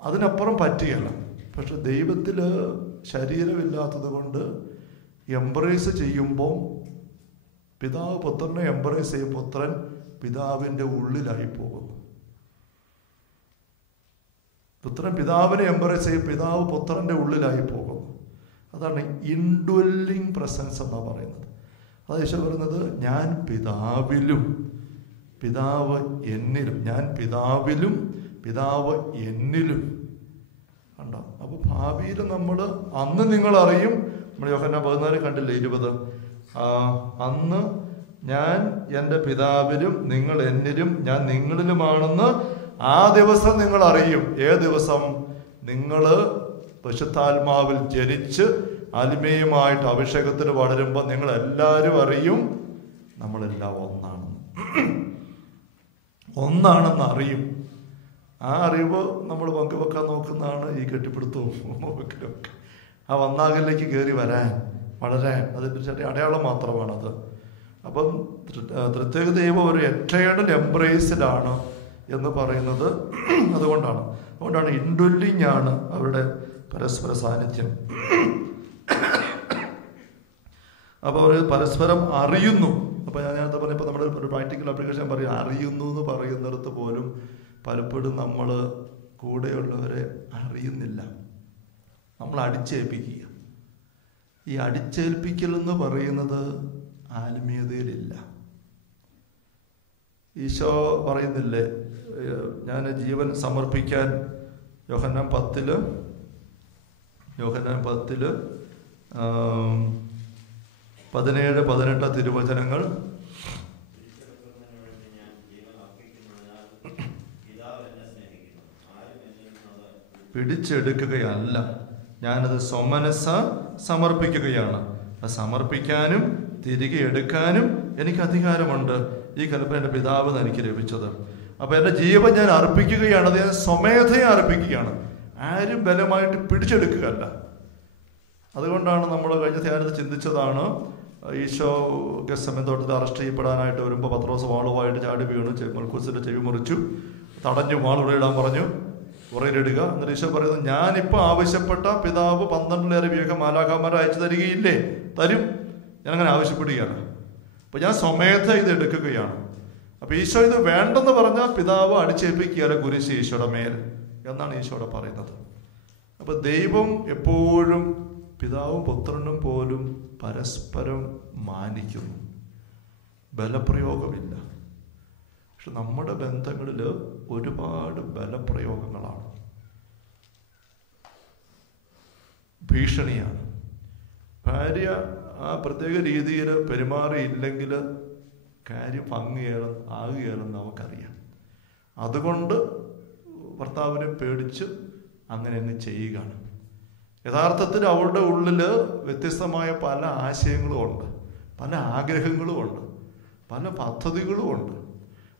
അതിനപ്പുറം പറ്റുകയല്ല. പക്ഷെ ദൈവത്തിൽ ശരീരമില്ലാത്തത് കൊണ്ട് എംബ്രേസ് ചെയ്യുമ്പോൾ പിതാവ് പുത്രനെ എംബ്രേസ് ചെയ്യും, പുത്രൻ പിതാവിൻ്റെ ഉള്ളിലായി പോകുന്നു. പുത്രൻ പിതാവിനെ എംബ്രേസ് ചെയ്യും, പിതാവ് പുത്രൻ്റെ ഉള്ളിലായി പോകുന്നു. അതാണ് ഇൻഡ്വെല്ലിംഗ് പ്രസൻസ് എന്നാണ് പറയുന്നത്. അത് ഈശോ പറയുന്നത്, ഞാൻ പിതാവിലും പിതാവ് എന്നിലും, ഞാൻ പിതാവിലും പിതാവ് എന്നിലും. കണ്ടോ? അപ്പോൾ ഭാവിയിൽ നമ്മൾ അന്ന് നിങ്ങൾ അറിയും, നമ്മൾ യോഹന്നാൻ 14 കണ്ടില്ലേ, 20, അന്ന് ഞാൻ എൻ്റെ പിതാവിലും നിങ്ങൾ എന്നിലും ഞാൻ നിങ്ങളിലുമാണെന്ന് ആ ദിവസം നിങ്ങൾ അറിയും. ഏത് ദിവസം? നിങ്ങൾ പരിശുദ്ധാത്മാവിൽ ജനിച്ച് ആത്മീയമായിട്ട് അഭിഷേകത്തിൽ വളരുമ്പോൾ നിങ്ങൾ എല്ലാവരും അറിയും നമ്മളെല്ലാം ഒന്നാണെന്ന് അറിയും. ആ അറിവ് നമ്മൾ പങ്കുവെക്കാൻ നോക്കുന്നതാണ് ഈ കെട്ടിപ്പിടുത്തവും ഒക്കെ. ആ ഒന്നാകലിലേക്ക് കയറി വളരാൻ അതിൻ്റെ ചെറിയ അടയാളം മാത്രമാണത്. അപ്പം പ്രത്യേക ദൈവം ഒരു എറ്റേണൽ എംബ്രേസിലാണ് എന്ന് പറയുന്നത് അതുകൊണ്ടാണ് ഇൻഡ്വെല്ലിംഗ് ആണ് അവരുടെ പരസ്പര സാന്നിധ്യം. അപ്പോൾ അവർ പരസ്പരം അറിയുന്നു. അപ്പോൾ ഞാൻ നേരത്തെ പറഞ്ഞപ്പോൾ നമ്മുടെ ഒരു പ്രാക്ടിക്കൽ ആപ്ലിക്കേഷൻ പറയും, അറിയുന്നു എന്ന് പറയുന്നിടത്ത് പോലും പലപ്പോഴും നമ്മൾ കൂടെയുള്ളവരെ അറിയുന്നില്ല, നമ്മൾ അടിച്ചേൽപ്പിക്കുക. ഈ അടിച്ചേൽപ്പിക്കൽ എന്ന് പറയുന്നത് ആത്മീയതയിലില്ല. ഈശോ പറയുന്നില്ലേ, ഞാൻ ജീവൻ സമർപ്പിക്കാൻ യോഹന്നാൻ 10 17-18 തിരുവചനങ്ങൾ. പിടിച്ചെടുക്കുകയല്ല, ഞാനത് സ്വമനസ്സ സമർപ്പിക്കുകയാണ്. അത് സമർപ്പിക്കാനും തിരികെ എടുക്കാനും എനിക്ക് അധികാരമുണ്ട്. ഈ കൽപ്പന എൻ്റെ പിതാവ് എനിക്ക് ലഭിച്ചത്. അപ്പൊ എൻ്റെ ജീവൻ ഞാൻ അർപ്പിക്കുകയാണ്. അത് ഞാൻ സ്വമേധയെ അർപ്പിക്കുകയാണ്, ആരും ബലമായിട്ട് പിടിച്ചെടുക്കുകയല്ല. അതുകൊണ്ടാണ് നമ്മൾ കഴിഞ്ഞ ധ്യാനത്തിൽ ചിന്തിച്ചതാണ്, ഈശോ ഗെത്സമനി തോട്ടത്തിൽ അറസ്റ്റ് ചെയ്യപ്പെടാനായിട്ട് വരുമ്പോൾ പത്രോസ് വാളുമായിട്ട് ചാടി വീണു, മൽക്കൂസിന്റെ ചെവി മുറിച്ചു, തടഞ്ഞു, വാൾ ഉറയിടാൻ പറഞ്ഞു, ഉറയിലിടുക. എന്നിട്ട് ഈശോ പറയുന്നത്, ഞാനിപ്പോൾ ആവശ്യപ്പെട്ട പിതാവ് 12 വേഗം മാലാഖമാരെ അയച്ചു തരികയില്ലേ? തരും. ഞാനങ്ങനെ ആവശ്യപ്പെടുകയാണ്. അപ്പൊ ഞാൻ സ്വമേധ ഇത് എടുക്കുകയാണ്. അപ്പൊ ഈശോ ഇത് വേണ്ടെന്ന് പറഞ്ഞാൽ പിതാവ് അടിച്ചേൽപ്പിക്കുകയല്ല കുരിശ് ഈശോയുടെ മേൽ എന്നാണ് ഈശോയുടെ പറയുന്നത്. അപ്പൊ ദൈവം എപ്പോഴും പിതാവും പുത്രനും പോലും പരസ്പരം മാനിക്കുന്നു, ബലപ്രയോഗമില്ല. പക്ഷെ നമ്മുടെ ബന്ധങ്ങളിൽ ഒരുപാട് ബലപ്രയോഗങ്ങളാണ്, ഭീഷണിയാണ്. ഭാര്യ ആ പ്രത്യേക രീതിയിൽ പെരുമാറിയില്ലെങ്കിൽ കാര്യം ആകുകയാണെന്ന് നമുക്കറിയാം. അതുകൊണ്ട് ഭർത്താവിനെ പേടിച്ച് അങ്ങനെ അങ്ങ് ചെയ്യുകയാണ്. യഥാർത്ഥത്തിൽ അവളുടെ ഉള്ളിൽ വ്യത്യസ്തമായ പല ആശയങ്ങളും ഉണ്ട്, പല ആഗ്രഹങ്ങളും ഉണ്ട്, പല പദ്ധതികളും ഉണ്ട്.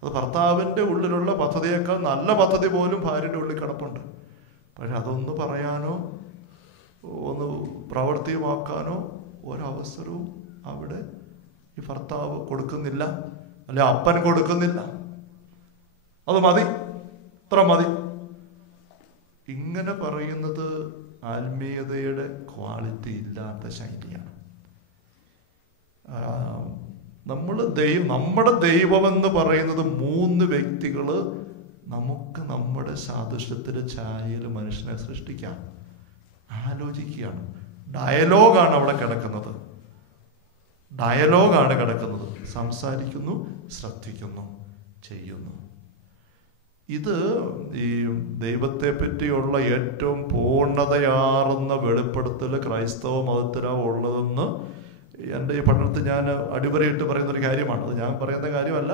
അത് ഭർത്താവിൻ്റെ ഉള്ളിലുള്ള പദ്ധതിയേക്കാൾ നല്ല പദ്ധതി പോലും ഭാര്യയുടെ ഉള്ളിൽ കിടപ്പുണ്ട്. പക്ഷെ അതൊന്ന് പറയാനോ ഒന്ന് പ്രാവർത്തികമാക്കാനോ ഒരവസരവും അവിടെ ഈ ഭർത്താവ് കൊടുക്കുന്നില്ല, അല്ലെ അപ്പൻ കൊടുക്കുന്നില്ല. അത് മതി, ഇത്ര മതി. ഇങ്ങനെ പറയുന്നത് ആത്മീയതയുടെ ക്വാളിറ്റി ഇല്ലാത്ത ശൈലിയാണ്. നമ്മുടെ ദൈവമെന്ന് പറയുന്നത് 3 വ്യക്തികൾ നമുക്ക് നമ്മുടെ സാദൃശ്യത്തിലെ ഛായയിൽ മനുഷ്യനെ സൃഷ്ടിക്കാം, ആലോചിക്കുകയാണ്. ഡയലോഗാണ് അവിടെ കിടക്കുന്നത്, സംസാരിക്കുന്നു, ശ്രദ്ധിക്കുന്നു, ചെയ്യുന്നു. ഇത് ഈ ദൈവത്തെ പറ്റിയുള്ള ഏറ്റവും പൂർണ്ണതയാർന്ന വെളിപ്പെടുത്തൽ ക്രൈസ്തവ മതത്തിലാണ് ഉള്ളതെന്ന് എൻ്റെ ഈ പഠനത്തിൽ ഞാൻ അടിവരയിട്ട് പറയുന്നൊരു കാര്യമാണ്. അത് ഞാൻ പറയുന്ന കാര്യമല്ല,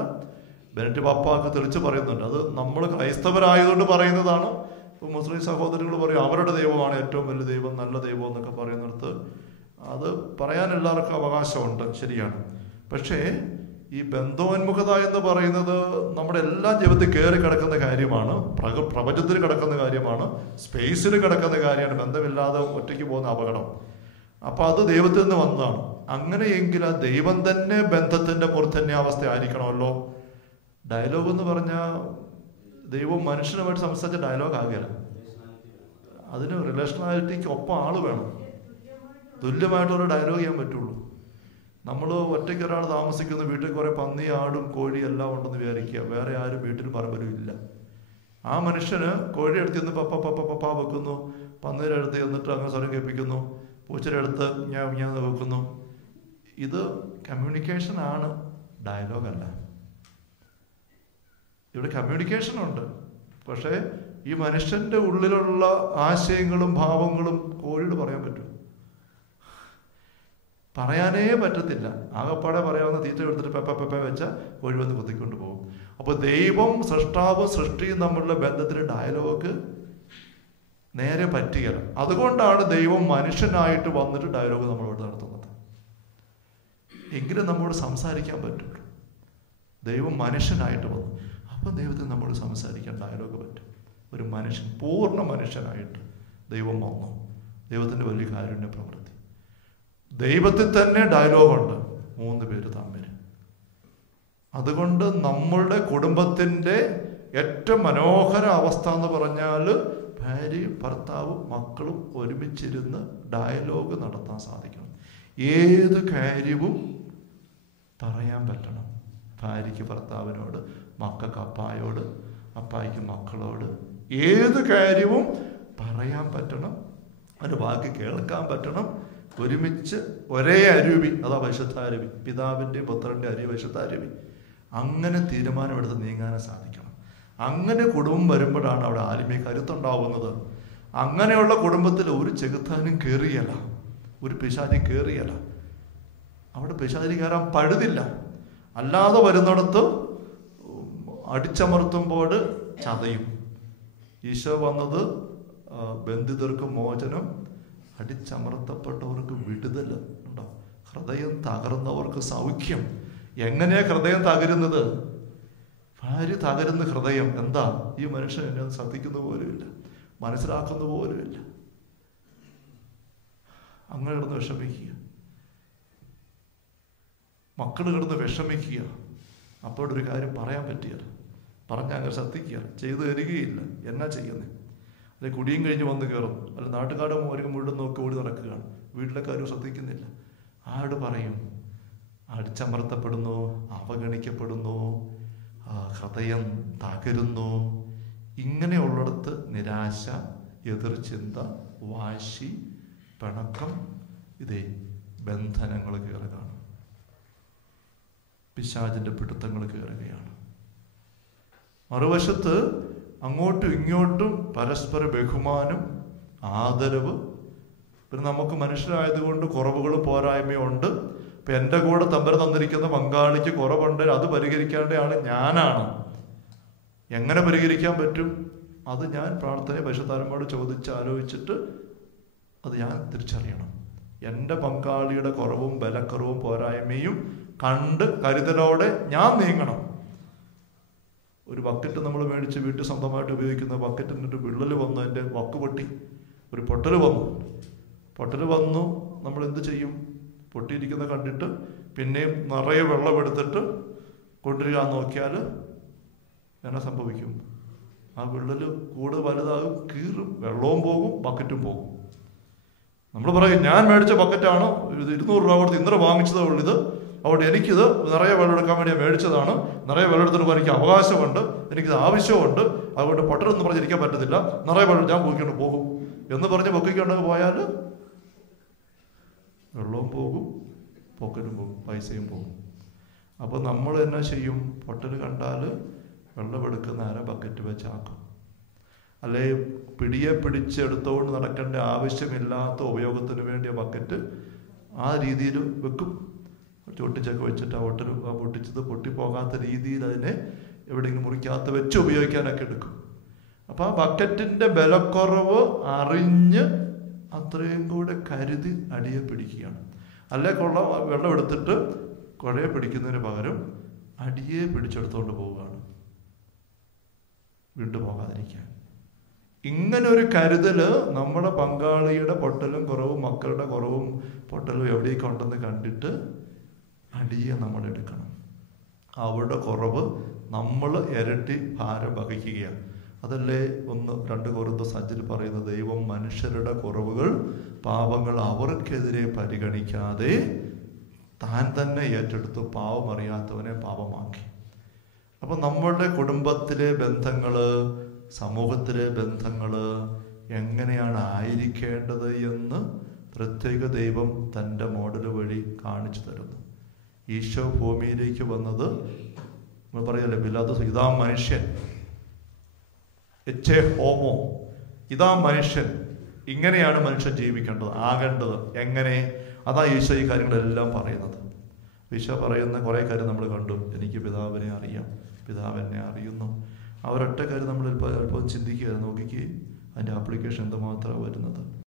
ബെനറ്റ് പാപ്പാക്ക് തെളിച്ച് പറയുന്നുണ്ട്. അത് നമ്മൾ ക്രൈസ്തവരായതുകൊണ്ട് പറയുന്നതാണ്. ഇപ്പം മുസ്ലിം സഹോദരങ്ങൾ പറയും അവരുടെ ദൈവമാണ് ഏറ്റവും വലിയ ദൈവം, നല്ല ദൈവം എന്നൊക്കെ പറയുന്നിടത്ത് അത് പറയാൻ എല്ലാവർക്കും അവകാശമുണ്ട്, ശരിയാണ്. പക്ഷേ ഈ ബന്ധോന്മുഖത എന്ന് പറയുന്നത് നമ്മുടെ എല്ലാ ജീവിതത്തിൽ കയറി കിടക്കുന്ന കാര്യമാണ്, പ്രപഞ്ചത്തിൽ കിടക്കുന്ന കാര്യമാണ്, സ്പേസിൽ കിടക്കുന്ന കാര്യമാണ്. ബന്ധമില്ലാതെ ഒറ്റയ്ക്ക് പോകുന്ന അപകടം. അപ്പൊ അത് ദൈവത്തിൽ നിന്ന് വന്നതാണ്. അങ്ങനെയെങ്കിൽ ആ ദൈവം തന്നെ ബന്ധത്തിന്റെ മൂർധന്യാവസ്ഥ ആയിരിക്കണമല്ലോ. ഡയലോഗ് എന്ന് പറഞ്ഞാൽ ദൈവം മനുഷ്യനുമായിട്ട് സംസാരിച്ച ഡയലോഗ് ആകില്ല. അതിന് റിലേഷണാലിറ്റിക്ക് ഒപ്പം ആള് വേണം, തുല്യമായിട്ടൊരു ഡയലോഗ് ചെയ്യാൻ പറ്റുള്ളൂ. നമ്മൾ ഒറ്റയ്ക്ക് ഒരാൾ താമസിക്കുന്ന വീട്ടിൽ കുറെ പന്നി, ആടും, കോഴി എല്ലാം ഉണ്ടെന്ന് വിചാരിക്കുക, വേറെ ആരും വീട്ടിൽ പറമ്പലും ഇല്ല. ആ മനുഷ്യന് കോഴി എടുത്ത് നിന്ന് പപ്പ വെക്കുന്നു, പന്നീരെ എടുത്ത് എന്നിട്ട് അങ്ങനെ സ്വരം കേൾപ്പിക്കുന്നു, പൂച്ചയുടെ അടുത്ത് ഞാൻ വെക്കുന്നു. ഇത് കമ്മ്യൂണിക്കേഷൻ ആണ്, ഡയലോഗല്ല. ഇവിടെ കമ്മ്യൂണിക്കേഷൻ ഉണ്ട്, പക്ഷേ ഈ മനുഷ്യന്റെ ഉള്ളിലുള്ള ആശയങ്ങളും ഭാവങ്ങളും കോഴിയോട് പറയാൻ പറ്റും? പറയാനേ പറ്റത്തില്ല. ആകപ്പാടെ പറയാവുന്ന തീറ്റ എടുത്തിട്ട് പെപ്പ വെച്ചാൽ കോഴി വന്ന് കുത്തിക്കൊണ്ട് പോകും. അപ്പൊ ദൈവം സൃഷ്ടാവും സൃഷ്ടിയും തമ്മിലുള്ള ബന്ധത്തിന് ഡയലോഗ് നേരെ പറ്റുകയില്ല. അതുകൊണ്ടാണ് ദൈവം മനുഷ്യനായിട്ട് വന്നിട്ട് ഡയലോഗ് നമ്മളോട് നടത്തുന്നത്. എങ്കിലും നമ്മോട് സംസാരിക്കാൻ പറ്റുള്ളൂ. ദൈവം മനുഷ്യനായിട്ട് വന്നു, അപ്പം ദൈവത്തിന് നമ്മോട് സംസാരിക്കാൻ ഡയലോഗ് പറ്റും. ഒരു മനുഷ്യൻ, പൂർണ്ണ മനുഷ്യനായിട്ട് ദൈവം വന്നു. ദൈവത്തിൻ്റെ വലിയ കാരുണ്യ പ്രവൃത്തി. ദൈവത്തിൽ തന്നെ ഡയലോഗുണ്ട് 3 പേര് തമ്മിൽ. അതുകൊണ്ട് നമ്മളുടെ കുടുംബത്തിൻ്റെ ഏറ്റവും മനോഹര അവസ്ഥ എന്ന് പറഞ്ഞാൽ ഭാര്യയും ഭർത്താവും മക്കളും ഒരുമിച്ചിരുന്ന് ഡയലോഗ് നടത്താൻ സാധിക്കണം. ഏത് കാര്യവും പറയാൻ പറ്റണം. ഭാര്യയ്ക്ക് ഭർത്താവിനോട്, മക്കൾക്ക് അപ്പായോട്, അപ്പായ്ക്ക് മക്കളോട് ഏത് കാര്യവും പറയാൻ പറ്റണം. അതിൻ്റെ വാക്ക് കേൾക്കാൻ പറ്റണം, ഒരുമിച്ച് ഒരേ അരൂപി, അതാ പരിശുദ്ധാരൂപി, പിതാവിൻ്റെ പുത്രൻ്റെ അരി പരിശുദ്ധാരൂപി. അങ്ങനെ തീരുമാനമെടുത്ത് നീങ്ങാനും സാധിക്കണം. അങ്ങനെ കുടുംബം വരുമ്പോഴാണ് അവിടെ ആത്മീയ കരുത്തുണ്ടാവുന്നത്. അങ്ങനെയുള്ള കുടുംബത്തിൽ ഒരു ചെകുത്താനും കയറിയല്ല, ഒരു പിശാചി കയറിയല്ല. അവിടെ പിശാചി കയറാൻ പഴുതില്ല. അല്ലാതെ വരുന്നിടത്ത് അടിച്ചമർത്തുമ്പോൾ ചതയും. ഈശോ വന്നത് ബന്ധിതർക്ക് മോചനം, അടിച്ചമർത്തപ്പെട്ടവർക്ക് വിടുതൽ ഉണ്ടോ, ഹൃദയം തകർന്നവർക്ക് സൗഖ്യം. എങ്ങനെയാ ഹൃദയം തകരുന്നത്? ഭാര്യ തകരുന്ന ഹൃദയം എന്താ? ഈ മനുഷ്യൻ എന്നെ ശ്രദ്ധിക്കുന്ന പോലുമില്ല, മനസ്സിലാക്കുന്ന പോലുമില്ല. അങ്ങനെ കിടന്ന് വിഷമിക്കുക, മക്കൾ കിടന്ന് വിഷമിക്കുക. അപ്പോൾ ഒരു കാര്യം പറയാൻ പറ്റിയല്ല, പറഞ്ഞാൽ അങ്ങനെ ശ്രദ്ധിക്കുക, ചെയ്തു തരികയില്ല. എന്നാ ചെയ്യുന്നത്? അല്ലെ കുടിയും കഴിഞ്ഞ് വന്ന് കയറും, അല്ല നാട്ടുകാരും ഓരോ മുഴുവൻ നോക്കി ഓടി നടക്കുകയാണ്, വീട്ടിലെ കാര്യം ശ്രദ്ധിക്കുന്നില്ല. ആരോട് പറയും? അടിച്ചമർത്തപ്പെടുന്നു, അവഗണിക്കപ്പെടുന്നു, ഹൃദയം തകരുന്നു. ഇങ്ങനെയുള്ളിടത്ത് നിരാശ, എതിർചിന്ത, വാശി, പിണക്കം, ഇതേ ബന്ധനങ്ങൾ കയറുകയാണ്, പിശാചിന്റെ പിടുത്തങ്ങൾ കയറുകയാണ്. മറുവശത്ത് അങ്ങോട്ടും ഇങ്ങോട്ടും പരസ്പര ബഹുമാനം, ആദരവ്. പിന്നെ നമുക്ക് മനുഷ്യരായതുകൊണ്ട് കുറവുകളും പോരായ്മയും ഉണ്ട്. ഇപ്പം എൻ്റെ കൂടെ തമ്പര തന്നിരിക്കുന്ന പങ്കാളിക്ക് കുറവുണ്ട്, അത് പരിഹരിക്കേണ്ട ആള് ഞാനാണ്. എങ്ങനെ പരിഹരിക്കാൻ പറ്റും? അത് ഞാൻ പ്രാർത്ഥന പരിശുദ്ധാത്മാവോട് ചോദിച്ച് ആലോചിച്ചിട്ട് അത് ഞാൻ തിരിച്ചറിയണം. എൻ്റെ പങ്കാളിയുടെ കുറവും ബലക്കുറവും പോരായ്മയും കണ്ട് കരുതലോടെ ഞാൻ നീങ്ങണം. ഒരു ബക്കറ്റ് നമ്മൾ മേടിച്ച് വീട്ടിൽ സ്വന്തമായിട്ട് ഉപയോഗിക്കുന്ന ബക്കറ്റിൻ്റെ ഒരു വിള്ളൽ വന്നു, അതിൻ്റെ വക്ക് പൊട്ടി, ഒരു പൊട്ടൽ വന്നു. നമ്മൾ എന്ത് ചെയ്യും? പൊട്ടിയിരിക്കുന്ന കണ്ടിട്ട് പിന്നെയും നിറയെ വെള്ളം എടുത്തിട്ട് കൊണ്ടുവരിക നോക്കിയാൽ എന്നാ സംഭവിക്കും? ആ വിള്ളൽ കൂടുതൽ വലുതാകും, കീറും, വെള്ളവും പോകും, ബക്കറ്റും പോകും. നമ്മൾ പറയും ഞാൻ മേടിച്ച ബക്കറ്റാണ്, 200 രൂപ കൊടുത്ത് ഇന്നലെ വാങ്ങിച്ചതേ ഉള്ളൂ ഇത്, അതുകൊണ്ട് എനിക്കിത് നിറയെ വെള്ളം എടുക്കാൻ വേണ്ടി മേടിച്ചതാണ്, നിറയെ വെള്ളം എടുത്തിട്ട് എനിക്ക് അവകാശമുണ്ട്, എനിക്കിത് ആവശ്യമുണ്ട്, അതുകൊണ്ട് പൊട്ടലെന്ന് പറഞ്ഞിരിക്കാൻ പറ്റത്തില്ല, നിറയെ വെള്ളം ഞാൻ പൊക്കിക്കൊണ്ട് പോകും എന്ന് പറഞ്ഞ് പൊക്കിക്കൊണ്ടെങ്കിൽ പോയാൽ വെള്ളവും പോകും, പൊക്കലും പോകും, പൈസയും പോകും. അപ്പോൾ നമ്മൾ എന്നാ ചെയ്യും? പൊട്ടൽ കണ്ടാൽ വെള്ളമെടുക്കുന്ന ബക്കറ്റ് വെച്ചാക്കും. അല്ലെ പിടിയെ പിടിച്ചെടുത്തുകൊണ്ട് നടക്കേണ്ട ആവശ്യമില്ലാത്ത ഉപയോഗത്തിന് വേണ്ടിയ ബക്കറ്റ് ആ രീതിയിൽ വെക്കും. ചൊട്ടിച്ചൊക്കെ വെച്ചിട്ട് ആ പൊട്ടിച്ചത് പൊട്ടിപ്പോകാത്ത രീതിയിൽ അതിനെ എവിടെയെങ്കിലും മുറിക്കകത്ത് വെച്ച് ഉപയോഗിക്കാനൊക്കെ എടുക്കും. അപ്പോൾ ആ ബക്കറ്റിൻ്റെ ബലക്കുറവ് അറിഞ്ഞ് അത്രയും കൂടെ കരുതി അടിയെ പിടിക്കുകയാണ്. അല്ലെ കൊള്ള വെള്ളം എടുത്തിട്ട് കുഴയെ പിടിക്കുന്നതിന് പകരം അടിയെ പിടിച്ചെടുത്തുകൊണ്ട് പോവുകയാണ്, വിട്ടുപോകാതിരിക്കാൻ. ഇങ്ങനെ ഒരു കരുതല് നമ്മുടെ പങ്കാളിയുടെ പൊട്ടലും കുറവും, മക്കളുടെ കുറവും പൊട്ടലും എവിടേക്ക് ഉണ്ടെന്ന് കണ്ടിട്ട് അടിയെ നമ്മൾ എടുക്കണം. അവരുടെ കുറവ് നമ്മൾ ഇരട്ടി ഭാരം വഹിക്കുകയാണ്. അതല്ലേ 1-2 കൊരിന്ത്യർ 5 പറയുന്നത്, ദൈവം മനുഷ്യരുടെ കുറവുകൾ, പാപങ്ങൾ അവർക്കെതിരെ പരിഗണിക്കാതെ താൻ തന്നെ ഏറ്റെടുത്ത് പാവം അറിയാത്തവനെ പാപമാക്കി. അപ്പം നമ്മളുടെ കുടുംബത്തിലെ ബന്ധങ്ങൾ, സമൂഹത്തിലെ ബന്ധങ്ങൾ എങ്ങനെയാണ് ആയിരിക്കേണ്ടത് എന്ന് പ്രത്യേക ദൈവം തൻ്റെ മോഡൽ വഴി കാണിച്ചു തരുന്നു. ഈശോ ഭൂമിയിലേക്ക് വന്നത് നമ്മൾ പറയല്ലേ, പിലാത്തോസ് ഇതാ മനുഷ്യൻ, എച്ചെ ഹോമോ, ഇതാ മനുഷ്യൻ, ഇങ്ങനെയാണ് മനുഷ്യൻ ജീവിക്കേണ്ടത്, ആകേണ്ടത്, എങ്ങനെ? അതാ ഈശോ ഈ കാര്യങ്ങളെല്ലാം പറയുന്നത്. ഈശോ പറയുന്ന കുറേ കാര്യം നമ്മൾ കണ്ടു. എനിക്ക് പിതാവിനെ അറിയാം, പിതാവ് എന്നെ അറിയുന്നു. അവരൊറ്റ കാര്യം നമ്മൾ അല്പം ചിന്തിക്കുക, നോക്കിക്കുകയും അതിൻ്റെ ആപ്ലിക്കേഷൻ എന്തുമാത്രമാണ് വരുന്നത്.